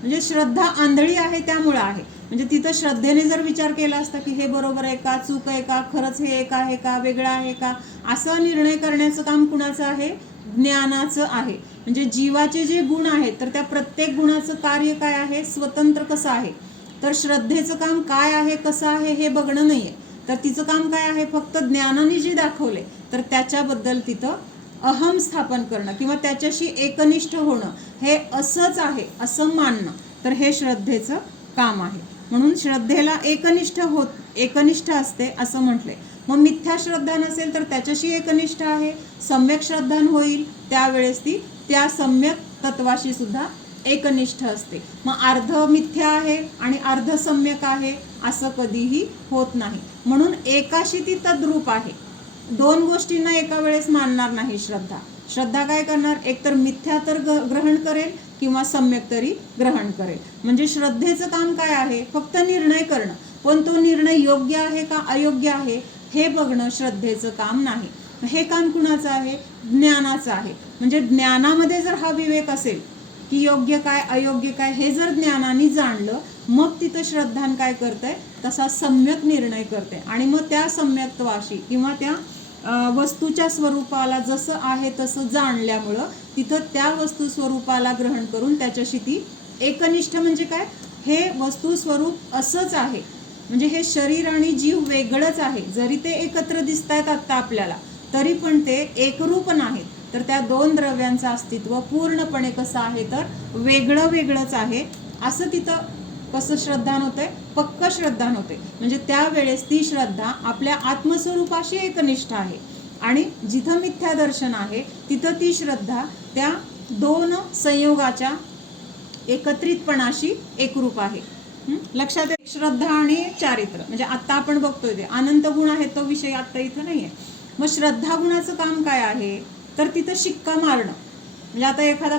म्हणजे श्रद्धा आंधळी आहे त्यामुळे आहे. म्हणजे तिथं श्रद्धेने जर विचार केला असता की हे बरोबर आहे का, चूक आहे का, खरंच हे एक आहे का, वेगळं आहे का, असं निर्णय करण्याचं काम कुणाचं आहे, ज्ञानाचं आहे. म्हणजे जीवाचे जे गुण आहेत तर त्या प्रत्येक गुणाचं कार्य काय आहे, स्वतंत्र कसं आहे. तर श्रद्धेचं काम काय आहे, कसं आहे हे बघणं नाही आहे. तर तिचं काम काय आहे, फक्त ज्ञानाने जे दाखवले तर त्याच्याबद्दल तिथं अहम स्थापन करणं किंवा त्याच्याशी एकनिष्ठ होणं हे असंच आहे असं मानणं, तर हे श्रद्धेचं काम आहे. म्हणून श्रद्धेला एकनिष्ठ असते असं म्हटलंय. मग मिथ्या श्रद्धा नसेल तर त्याच्याशी एकनिष्ठ आहे. सम्यक श्रद्धा होईल त्यावेळेस ती त्या सम्यक तत्वाशी सुद्धा एकनिष्ठ असते. मग अर्ध मिथ्या आहे आणि अर्ध सम्यक आहे असं कधीही होत नाही. म्हणून एकाशी ती तद्रूप आहे. दोन गोष्टींना एका वेळेस मानणार नाही श्रद्धा. श्रद्धा काय करणार, एकतर मिथ्या तर ग्रहण करेल किंवा सम्यक तरी ग्रहण करेल. म्हणजे श्रद्धेचं काम काय आहे, फक्त निर्णय करणं. पण तो निर्णय योग्य आहे का अयोग्य आहे हे बघणं श्रद्धेचं काम नाही. हे काम कुणाचं आहे, ज्ञानाचं आहे. म्हणजे ज्ञानामध्ये जर हा विवेक असेल की योग्य काय अयोग्य काय हे जर ज्ञानाने जाणलं, मग तिथं श्रद्धान काय करतंय, तसा सम्यक निर्णय करते. आणि मग त्या सम्यक्त्वाशी किंवा त्या वस्तूच्या स्वरूपाला जसं आहे तसं जाणल्यामुळं तिथं त्या वस्तू स्वरूपाला ग्रहण करून त्याच्याशी ती एकनिष्ठ. म्हणजे काय, हे वस्तू स्वरूप असंच आहे. म्हणजे हे शरीर आणि जीव वेगळंच आहे. जरी ते एकत्र दिसत आहेत आत्ता आपल्याला, तरी पण ते एकरूप नाहीत. तर त्या दोन द्रव्यांचं अस्तित्व पूर्णपणे कसं आहे, तर वेगळं वेगळंच आहे. असं तिथं कसं श्रद्धान होतंय, पक्क श्रद्धान होते. म्हणजे त्यावेळेस ती श्रद्धा आपल्या आत्मस्वरूपाशी एकनिष्ठ आहे. आणि जिथं मिथ्या दर्शन आहे तिथं ती श्रद्धा त्या दोन संयोगाच्या एकत्रितपणाशी एकरूप आहे. लक्षात आहे. श्रद्धा आणि चारित्र्य म्हणजे आत्ता आपण बघतोय ते अनंत गुण आहेत, तो विषय आत्ता इथं नाही आहे. मग श्रद्धा गुणाचं काम काय आहे, तर तिथं शिक्का मारणं. म्हणजे आता एखादा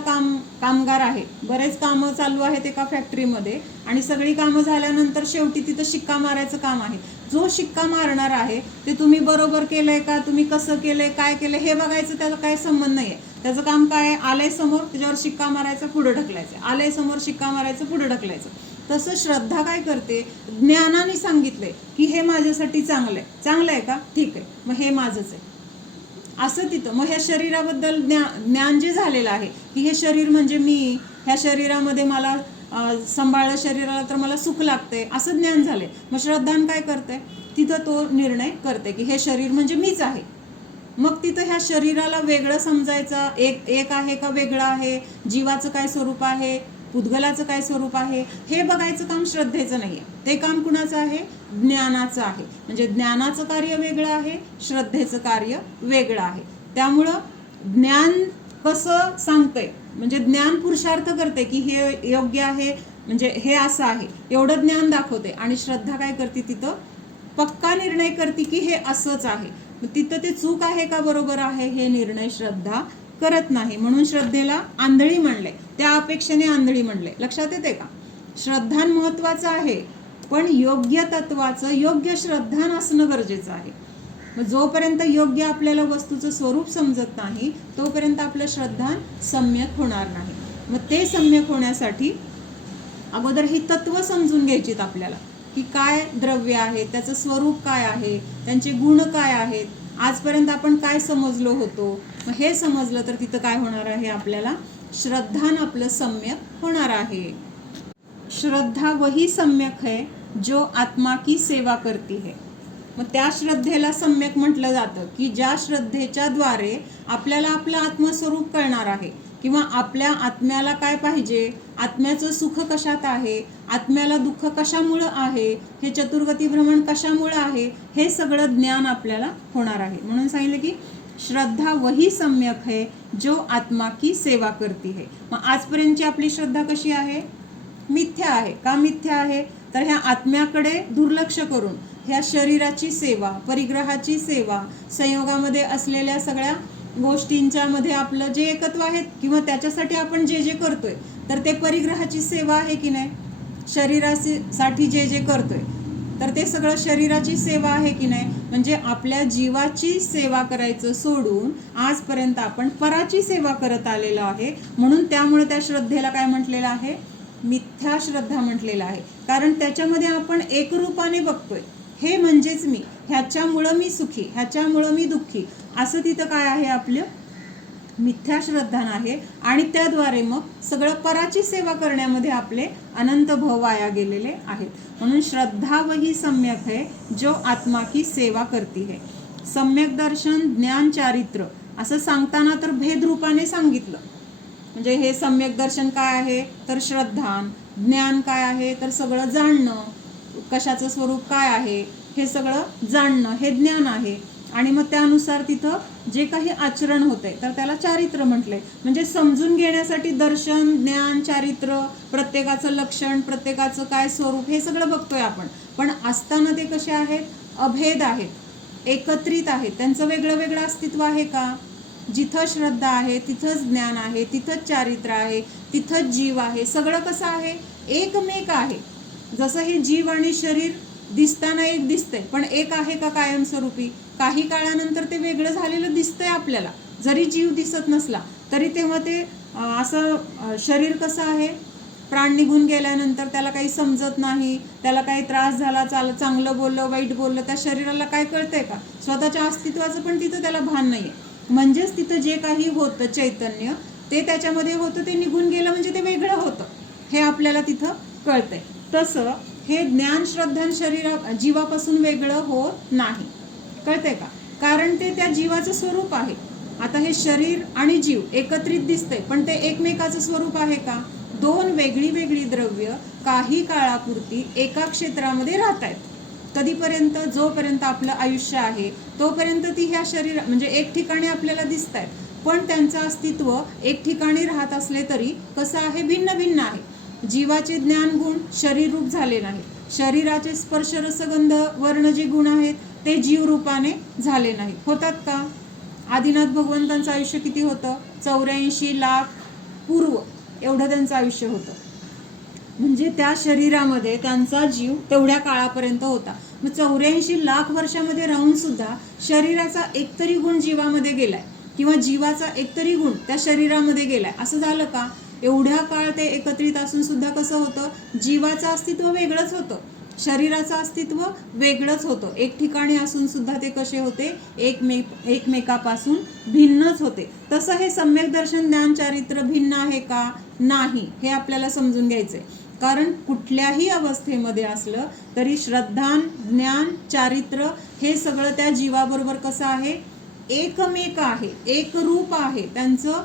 कामगार आहे, बरेच कामं चालू आहेत एका फॅक्टरीमध्ये आणि सगळी कामं झाल्यानंतर शेवटी तिथं शिक्का मारायचं काम आहे. जो शिक्का मारणार आहे ते तुम्ही बरोबर केलंय का, तुम्ही कसं केलंय, काय केलंय हे बघायचं, त्याचा काय संबंध नाही आहे. त्याचं काम काय आहे, आलंय समोर त्याच्यावर शिक्का मारायचं, पुढे ढकलायचं, आलंय समोर शिक्का मारायचं, पुढे ढकलायचं. तसं श्रद्धा काय करते, ज्ञानाने सांगितलंय की हे माझ्यासाठी चांगलं आहे का, ठीक आहे, मग हे माझंच आहे असं तिथं. मग ह्या शरीराबद्दल ज्ञान जे झालेलं आहे की हे शरीर म्हणजे मी, ह्या शरीरामध्ये मला सांभाळलं शरीराला तर मला सुख लागतंय असं ज्ञान झालंय. मग श्रद्धान काय करते, तिथं तो निर्णय करते की हे शरीर म्हणजे मीच आहे. मग तिथं ह्या शरीराला वेगळं समजायचं, एक आहे का वेगळं आहे, जीवाचं काय स्वरूप आहे, पुद्गलाचं काय स्वरूप आहे हे बघायचं काम श्रद्धेचं नाही आहे. ते काम कुणाचं आहे, ज्ञानाचं आहे. म्हणजे ज्ञानाचं कार्य वेगळं आहे, श्रद्धेचं कार्य वेगळं आहे. त्यामुळं ज्ञान कसं सांगतंय, म्हणजे ज्ञान पुरुषार्थ करते की हे योग्य आहे, म्हणजे हे असं आहे एवढं ज्ञान दाखवते. आणि श्रद्धा काय करते, तिथं पक्का निर्णय करते की हे असंच आहे. तिथं ते चूक आहे का बरोबर आहे हे निर्णय श्रद्धा करत नाही. म्हणून श्रद्धेला आंधळी म्हणले, त्या अपेक्षेने आंधळी म्हणले. लक्षात येते का, श्रद्धान महत्वाचं आहे पण योग्य तत्वाचं योग्य श्रद्धान असणं गरजेचं आहे. मग जोपर्यंत योग्य आपल्याला वस्तूचं स्वरूप समजत नाही तोपर्यंत आपलं श्रद्धान सम्यक होणार नाही. मग ते सम्यक होण्यासाठी अगोदर ही तत्व समजून घ्यायचीत आपल्याला की काय द्रव्य आहे, त्याचं स्वरूप काय आहे, त्यांचे गुण काय आहेत, आजपर्यंत आपण काय समजलो होतो. मग हे समजलं तर तिथं काय होणार आहे, आपल्याला श्रद्धान आपलं सम्यक होणार आहे. श्रद्धा वही सम्यक है जो आत्मा की सेवा करती है. मग त्या श्रद्धेला सम्यक म्हटलं जातं की ज्या श्रद्धेच्या द्वारे आपल्याला आपलं आत्मस्वरूप कळणार आहे किंवा आपल्या आत्म्याला काय पाहिजे, आत्म्याचं सुख कशात आहे, आत्म्याला दुःख कशामुळं आहे, हे चतुर्गती भ्रमण कशामुळं आहे, हे सगळं ज्ञान आपल्याला होणार आहे. म्हणून सांगितलं की श्रद्धा वही सम्यक है जो आत्मा की सेवा करती है. मग आजपर्यंतची आपली श्रद्धा कशी आहे, मिथ्या आहे. का मिथ्या आहे, तर ह्या आत्म्याकडे दुर्लक्ष करून ह्या शरीराची सेवा, परिग्रहाची सेवा, संयोगामध्ये असलेल्या सगळ्या गोष्टींच्या मध्ये आपलं जे एकत्व आहे किंवा त्याच्यासाठी आपण जे जे करतोय, तर ते परिग्रहाची सेवा आहे की नाही, शरीरासाठी जे जे करतोय तर ते सगळं शरीराची सेवा आहे की नाही. म्हणजे आपल्या जीवाची सेवा करायचं सोडून आजपर्यंत आपण पराची सेवा करत आलेलो आहे. म्हणून त्यामुळे त्या श्रद्धेला काय म्हटलेलं आहे, मिथ्या श्रद्धा म्हटलेलं आहे. कारण त्याच्यामध्ये आपण एकरूपाने बघतोय, हे म्हणजेच मी, ह्याच्यामुळं मी सुखी, ह्याच्यामुळं मी दुःखी, असं तिथं काय आहे, आपलं मिथ्या श्रद्धान आहे. आणि त्याद्वारे मग सगळं पराची सेवा करण्यामध्ये आपले अनंत भव वाया गेलेले आहेत. म्हणून श्रद्धा वही सम्यक है जो आत्मा की सेवा करती है. सम्यक दर्शन, ज्ञान, चारित्र असं सांगताना तर भेदरूपाने सांगितलं. म्हणजे हे सम्यक दर्शन काय आहे तर श्रद्धान, ज्ञान काय आहे तर सगळं जाणणं, कशाचं स्वरूप काय आहे हे सगळं जाणणं हे ज्ञान आहे. आणि मग त्यानुसार तिथं जे काही आचरण होते तर त्याला चारित्र्य म्हटले. म्हणजे समजून घेण्यासाठी दर्शन, ज्ञान, चारित्र्य, प्रत्येकाचं लक्षण, प्रत्येकाचं काय स्वरूप हे सगळं बघतोय आपण. पण असताना ते कसे आहेत, अभेद आहेत, एकत्रित आहेत, त्यांचं वेगळं वेगळं अस्तित्व आहे का. जिथं श्रद्धा आहे तिथंच ज्ञान आहे, तिथंच चारित्र्य आहे, तिथंच जीव आहे. सगळं कसं आहे, एकमेक आहे. जसं हे जीव आणि शरीर दिसताना एक दिसतंय पण एक आहे का कायमस्वरूपी. काही काळानंतर ते वेगळं झालेलं दिसतंय आपल्याला, जरी जीव दिसत नसला तरी. तेव्हा ते असं शरीर कसं आहे, प्राण निघून गेल्यानंतर त्याला काही समजत नाही, त्याला काही त्रास झाला, चांगलं बोललं वाईट बोललं, त्या शरीराला काय कळतंय का, स्वतःच्या अस्तित्वाचं पण तिथं त्याला भान नाही आहे. म्हणजेच तिथं जे काही होतं चैतन्य ते त्याच्यामध्ये होतं, ते निघून गेलं म्हणजे ते वेगळं होतं हे आपल्याला तिथं कळतंय. तसं हे ज्ञान, श्रद्धा जीवापासून वेगळं होत नाही. कळतंय का, कारण ते त्या जीवाचं स्वरूप आहे. आता हे शरीर आणि जीव एकत्रित दिसतंय पण ते एकमेकाचं स्वरूप आहे का. दोन वेगळी वेगळी द्रव्य काही काळापुरती एका क्षेत्रामध्ये राहत आहेत. कधीपर्यंत, जोपर्यंत आपलं आयुष्य आहे तोपर्यंत ती ह्या शरीर म्हणजे एक ठिकाणी आपल्याला दिसत आहेत. पण त्यांचं अस्तित्व एक ठिकाणी राहत असले तरी कसं आहे, भिन्न भिन्न आहे. जीवाचे ज्ञान गुण शरीर रूप झाले नाही, शरीराचे स्पर्श रसगंध वर्ण जे गुण आहेत ते जीव रूपाने झाले नाहीत. होतात का. आदिनाथ भगवंतांचं आयुष्य किती होतं, 84 लाख पूर्व एवढं त्यांचं आयुष्य होतं. म्हणजे त्या शरीरामध्ये त्यांचा जीव तेवढ्या काळापर्यंत होता. मग 84 लाख वर्षामध्ये राहून सुद्धा शरीराचा एकतरी गुण जीवामध्ये गेलाय किंवा जीवाचा एकतरी गुण त्या शरीरामध्ये गेलाय असं झालं का. एवढ्या काळ ते एकत्रित असून सुद्धा कसं होतं, जीवाचं अस्तित्व वेगळंच होतं, शरीराचं अस्तित्व वेगळंच होतं. एक ठिकाणी असून सुद्धा ते कसे होते, एकमेकापासून भिन्नच होते. तसं हे सम्यक दर्शन, ज्ञान, चारित्र्य भिन्न आहे का, नाही, हे आपल्याला समजून घ्यायचंय. कारण कुठल्याही अवस्थेमध्ये असलं तरी श्रद्धान, ज्ञान, चारित्र्य हे सगळं त्या जीवाबरोबर कसं आहे, एकमेक आहे, एक रूप आहे. त्यांचं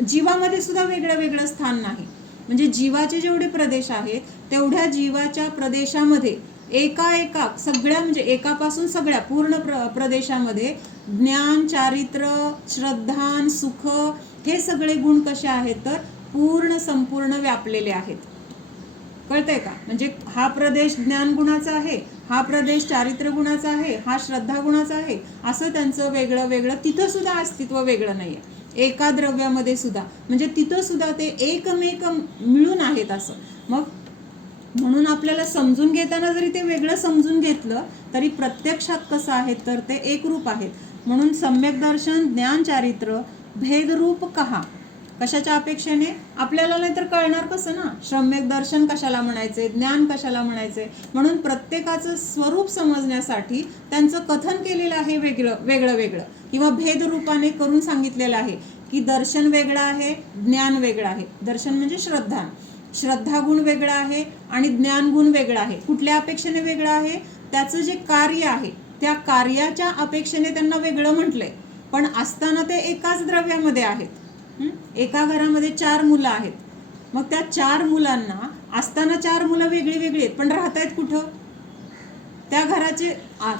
जीवामध्ये सुद्धा वेगळं वेगळं स्थान नाही. म्हणजे जीवाचे जेवढे प्रदेश आहेत तेवढ्या जीवाच्या प्रदेशामध्ये एका सगळ्या म्हणजे एकापासून सगळ्या पूर्ण प्रदेशामध्ये ज्ञान, चारित्र्य, श्रद्धान, सुख हे सगळे गुण कसे आहेत तर पूर्ण संपूर्ण व्यापलेले आहेत. कळतंय का. म्हणजे हा प्रदेश ज्ञान गुणाचा आहे, हा प्रदेश चारित्र्य गुणाचा आहे, हा श्रद्धा गुणाचा आहे, असं त्यांचं वेगळं वेगळं तिथं सुद्धा अस्तित्व वेगळं नाहीये. एका द्रव्यामध्ये सुद्धा म्हणजे तिथं सुद्धा ते एकमेक मिळून आहेत असं. मग म्हणून आपल्याला समजून घेताना जरी ते वेगळं समजून घेतलं तरी प्रत्यक्षात कसं आहेत तर ते एकरूप आहेत. म्हणून सम्यक दर्शन, ज्ञान, चारित्र्य भेदरूप कहा. कशाच्या अपेक्षेने, आपल्याला नाही तर कळणार कसं ना, सम्यक दर्शन कशाला म्हणायचे, ज्ञान कशाला म्हणायचे. म्हणून प्रत्येकाचं स्वरूप समजण्यासाठी त्यांचं कथन केलेलं आहे वेगळं वेगळं किंवा भेदरूपाने करून सांगितलेलं आहे की दर्शन वेगळं आहे, ज्ञान वेगळं आहे. दर्शन म्हणजे श्रद्धा गुण वेगळा आहे आणि ज्ञान गुण वेगळा आहे. कुठल्या अपेक्षेने वेगळं आहे, त्याचं जे कार्य आहे त्या कार्याच्या अपेक्षेने त्यांना वेगळं म्हटलंय. पण असताना ते एकाच द्रव्यामध्ये आहेत. एका घरामध्ये 4 मुलं आहेत, मग त्या 4 मुलांना असताना 4 मुलं वेगळी वेगळी आहेत पण राहत आहेत कुठं, त्या घराचे,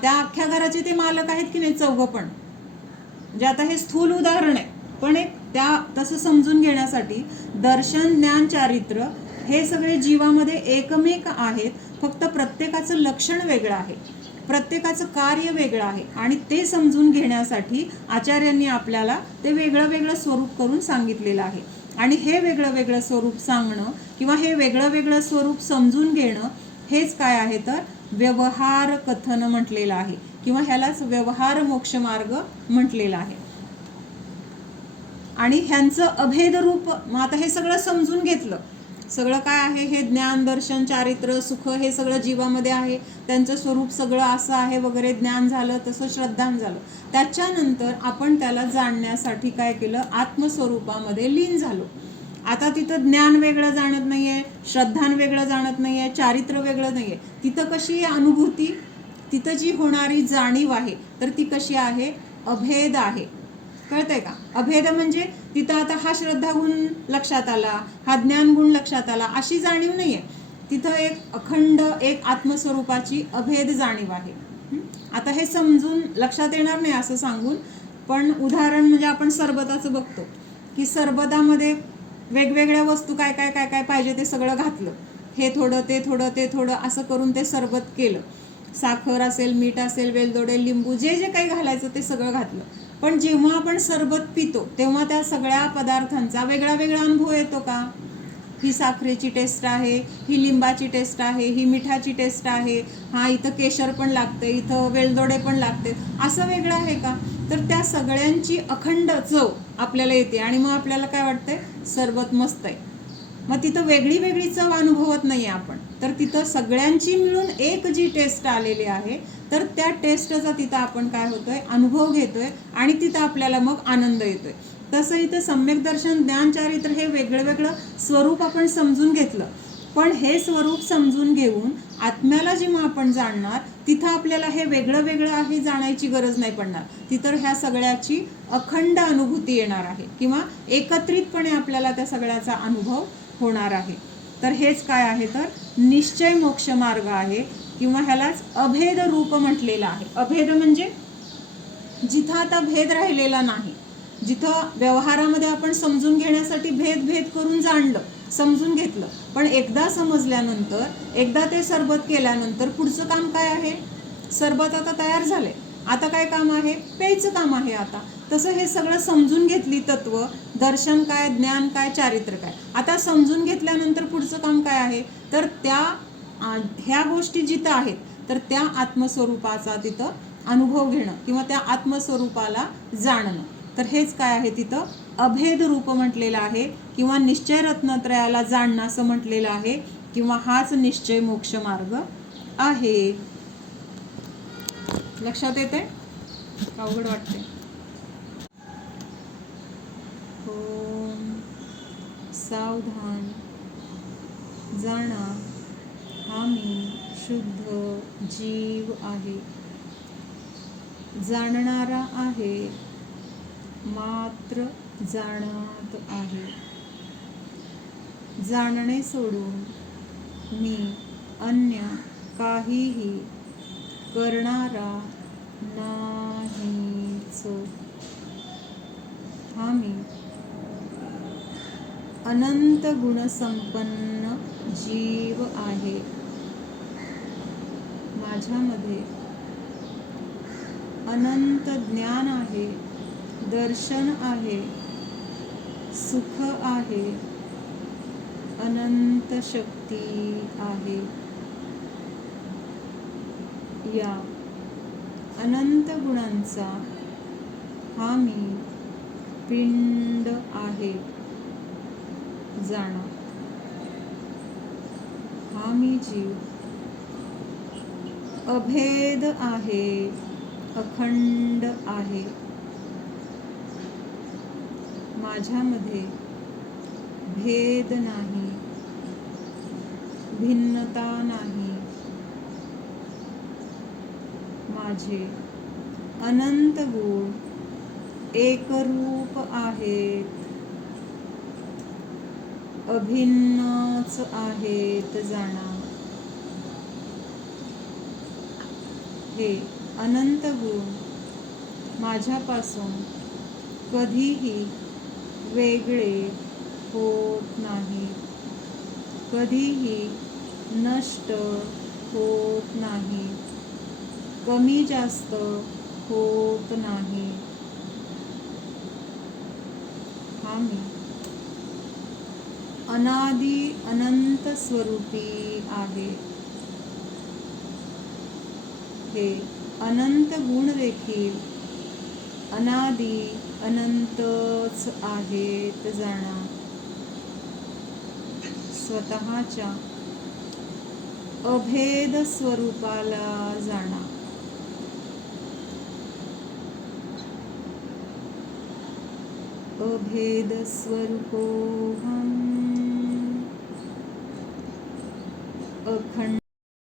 त्या अख्ख्या घराचे ते मालक आहेत की नाही, चौघं पण. म्हणजे आता हे स्थूल उदाहरण आहे पण एक त्या तसं समजून घेण्यासाठी दर्शन, ज्ञान, चारित्र्य हे सगळे जीवामध्ये एकमेक आहेत. फक्त प्रत्येकाचं लक्षण वेगळं आहे, प्रत्येकाचं कार्य वेगळं आहे आणि ते समजून घेण्यासाठी आचार्यांनी आपल्याला ते वेगळं वेगळं स्वरूप करून सांगितलेलं आहे. आणि हे वेगळं वेगळं स्वरूप सांगणं किंवा हे वेगळं वेगळं स्वरूप समजून घेणं हेच काय आहे तर व्यवहार कथन म्हटलेलं आहे किंवा ह्यालाच व्यवहार मोक्षमार्ग म्हटलेलं आहे. आणि ह्यांचं अभेद रूप, मग आता हे सगळं समजून घेतलं, सगळं काय आहे हे ज्ञान, दर्शन, चारित्र्य, सुख हे सगळं जीवामध्ये आहे, त्यांचं स्वरूप सगळं असं आहे वगैरे, ज्ञान झालं, तसं श्रद्धान झालं. त्याच्यानंतर आपण त्याला जाणण्यासाठी काय केलं, आत्मस्वरूपामध्ये लीन झालो. आता तिथं ज्ञान वेगळं जाणत नाहीये, श्रद्धान वेगळं जाणत नाहीये, चारित्र्य वेगळं नाहीये. तिथं कशी अनुभूती, तिथं जी होणारी जाणीव आहे तर ती कशी आहे, अभेद आहे. कळतंय का? अभेद म्हणजे तिथं आता हा श्रद्धा गुण लक्षात आला, हा ज्ञान गुण लक्षात आला अशी जाणीव नाहीये. तिथं एक अखंड एक आत्मस्वरूपाची अभेद जाणीव आहे. आता हे समजून लक्षात येणार नाही असं सांगून, पण उदाहरण म्हणजे आपण सरबताचं बघतो की सरबतामध्ये वेगवेगळ्या वस्तू काय काय काय काय पाहिजे ते सगळं घातलं, हे थोडं ते थोडं ते थोडं असं करून ते सरबत केलं. साखर असेल, मीठ असेल, वेलदोडे, लिंबू, जे जे काही घालायचं ते सगळं घातलं. पण जेव्हा आपण सरबत पितो तेव्हा त्या सगळ्या पदार्थांचा वेगळा वेगळा अनुभव येतो का? ही साखरेची टेस्ट आहे, ही लिंबाची टेस्ट आहे, ही मिठाची टेस्ट आहे, हा इथं केशर पण लागते, इथं वेलदोडे पण लागते, असं वेगळं आहे का? तर त्या सगळ्यांची अखंड चव आपल्याला येते आणि मग आपल्याला काय वाटतंय, सरबत मस्त आहे. मग तिथं वेगळी वेगळी चव अनुभवत नाही आपण, तर तिथं सगळ्यांची मिळून एक जी टेस्ट आलेली आहे, तर त्या टेस्टचा तिथं आपण काय होतोय, अनुभव घेतोय आणि तिथं आपल्याला मग आनंद येतोय. तसं इथं सम्यक दर्शन, ज्ञान, चारित्र हे वेगळं वेगळं स्वरूप आपण समजून घेतलं, पण हे स्वरूप समजून घेऊन आत्म्याला जेव्हा आपण जाणणार तिथं आपल्याला हे वेगळं वेगळं आहे जाणायची गरज नाही पडणार. तिथं ह्या सगळ्याची अखंड अनुभूती येणार आहे किंवा एकत्रितपणे आपल्याला त्या सगळ्याचा अनुभव होणार आहे. तर हेच काय आहे, तर निश्चय मोक्ष मार्ग आहे किंवा ह्यालाच अभेद रूप म्हटलेलं आहे. अभेद म्हणजे जिथं आता भेद राहिलेला नाही, जिथं व्यवहारामध्ये आपण समजून घेण्यासाठी भेद भेद करून जाणलं, समजून घेतलं, पण एकदा समजल्यानंतर, एकदा ते सरबत केल्यानंतर पुढचं काम काय आहे? सरबत आता तयार झाले, आता काय काम आहे? प्यायचं काम आहे आता. तसं हे सगळं समजून घेतली तत्व, दर्शन काय, ज्ञान काय, चारित्र काय. आता समजून घेतल्यानंतर पुढचं काम काय आहे, तर त्या ह्या गोष्टी जिथं आहेत तर त्या आत्मस्वरूपाचा तिथं अनुभव घेणं किंवा त्या आत्मस्वरूपाला जाणणं. तर हेच काय आहे, तिथं अभेद रूप म्हटलेलं आहे किंवा निश्चय रत्नत्रयाला जाणणं असं म्हटलेलं आहे किंवा हाच निश्चय मोक्ष मार्ग आहे. लक्षात येते? अवघड वाटते? ओम सावधान जाणा, हा मी शुद्ध जीव आहे, जाणणारा आहे, मात्र जाणत आहे. जाणणे सोडून मी अन्य काहीही करणारा नाहीच. हा मी अनंत गुणसंपन्न जीव आहे. माझ्यामध्ये अनंत ज्ञान आहे, दर्शन आहे, सुख आहे, अनंत शक्ती आहे. या अनंत गुणांचा हा मी पिंड आहे. जाणा, हा मी जीव अभेद आहे, अखंड आहे. माझ्यामध्ये भेद नाही, भिन्नता नाही. माझे अनंत गुण एकरूप आहेत, अभिन्नच आहेत. जाणा, हे अनंत गुण माझ्यापासून कधीही वेगळे होत नाही, कधीही नष्ट होत नाही, कमी जास्त होत नाही. हा मी अनादि अनंत स्वरूपी आहे. हे अनंत गुण देखील अनादि अनंतच आहेत. जाणा, स्वतःच्या अभेद स्वरूपाला जाणा. अभेद स्वरूपोऽहम् अखंड